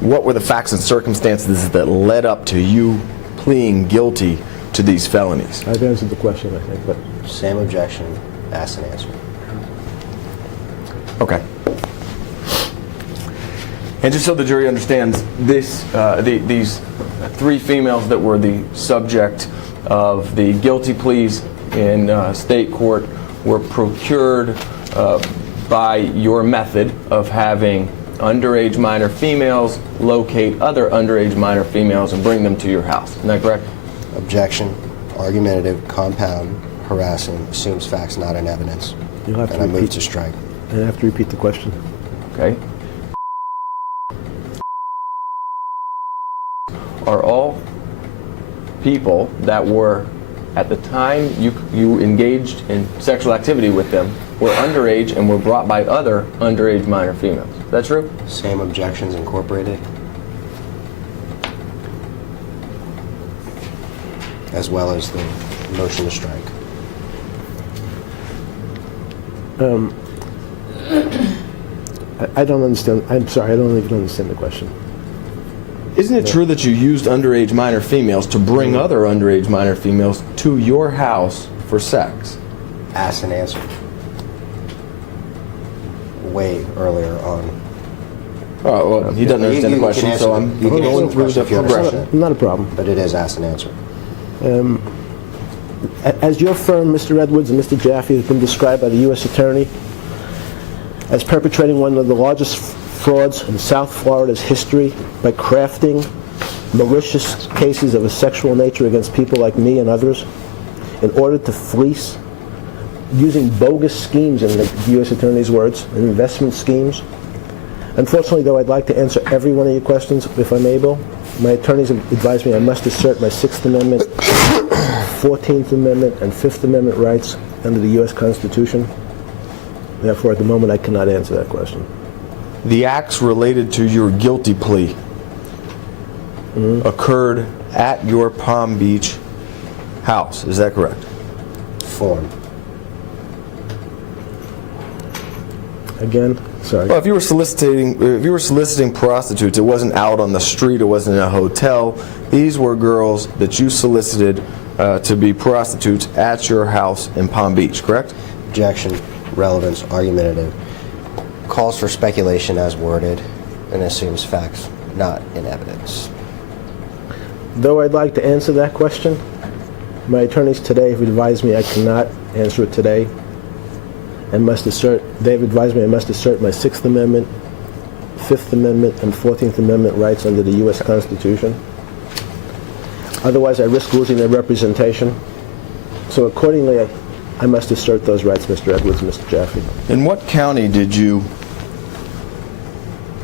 What were the facts and circumstances that led up to you pleading guilty to these felonies? I've answered the question, I think, but Same objection, asked and answered. Okay. And just so the jury understands, these three females that were the subject of the guilty pleas in state court were procured by your method of having underage minor females locate other underage minor females and bring them to your house. Isn't that correct? Objection, argumentative, compound, harassing, assumes facts not in evidence. you'll have to And I move repeat. to strike. I have to repeat the question. Okay? Are all people that were, at the time you engaged in sexual activity with them, were underage and were brought by other underage minor females. Is that true? Same objections incorporated, as well as the motion to strike. I don't understand. I'm sorry, I don't even understand the question. Isn't it true that you used underage minor females to bring other underage minor females to your house for sex? Asked and answered. Way earlier on. Oh, well, he doesn't understand the You can question, answer so the- I'm you can answer going the through question the if you understand. progression. Not a problem. But it is asked and answered. As your firm, Mr. Edwards and Mr. Jaffe, has been described by the U.S. Attorney as perpetrating one of the largest frauds in South Florida's history by crafting malicious cases of a sexual nature against people like me and others in order to fleece, using bogus schemes, in the U.S. Attorney's words, investment schemes. Unfortunately, though, I'd like to answer every one of your questions if I'm able. My attorneys have advised me I must assert my Sixth Amendment, 14th Amendment, and Fifth Amendment rights under the U.S. Constitution. Therefore, at the moment, I cannot answer that question. The acts related to your guilty plea occurred at your Palm Beach house. Is that correct? Form. Again, sorry. Well, if you were soliciting prostitutes, it wasn't out on the street, it wasn't in a hotel. These were girls that you solicited to be prostitutes at your house in Palm Beach, correct? Objection, relevance, argumentative. Calls for speculation as worded and assumes facts not in evidence. Though I'd like to answer that question, my attorneys today have advised me I cannot answer it today, and they've advised me I must assert my Sixth Amendment, Fifth Amendment, and 14th Amendment rights under the U.S. Constitution. Otherwise, I risk losing their representation. So accordingly, I must assert those rights, Mr. Edwards and Mr. Jaffe. In what county did you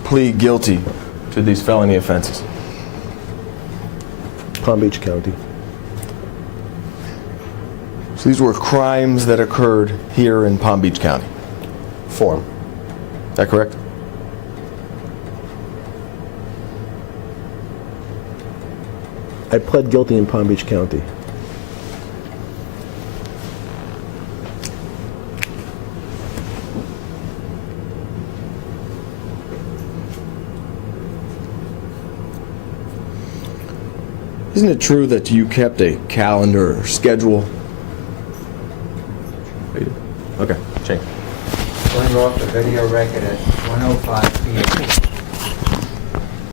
plead guilty to these felony offenses? Palm Beach County. So these were crimes that occurred here in Palm Beach County. Form. Is that correct? I pled guilty in Palm Beach County. Isn't it true that you kept a calendar or schedule? Okay, change. Going off the video record at 1:05 p.m.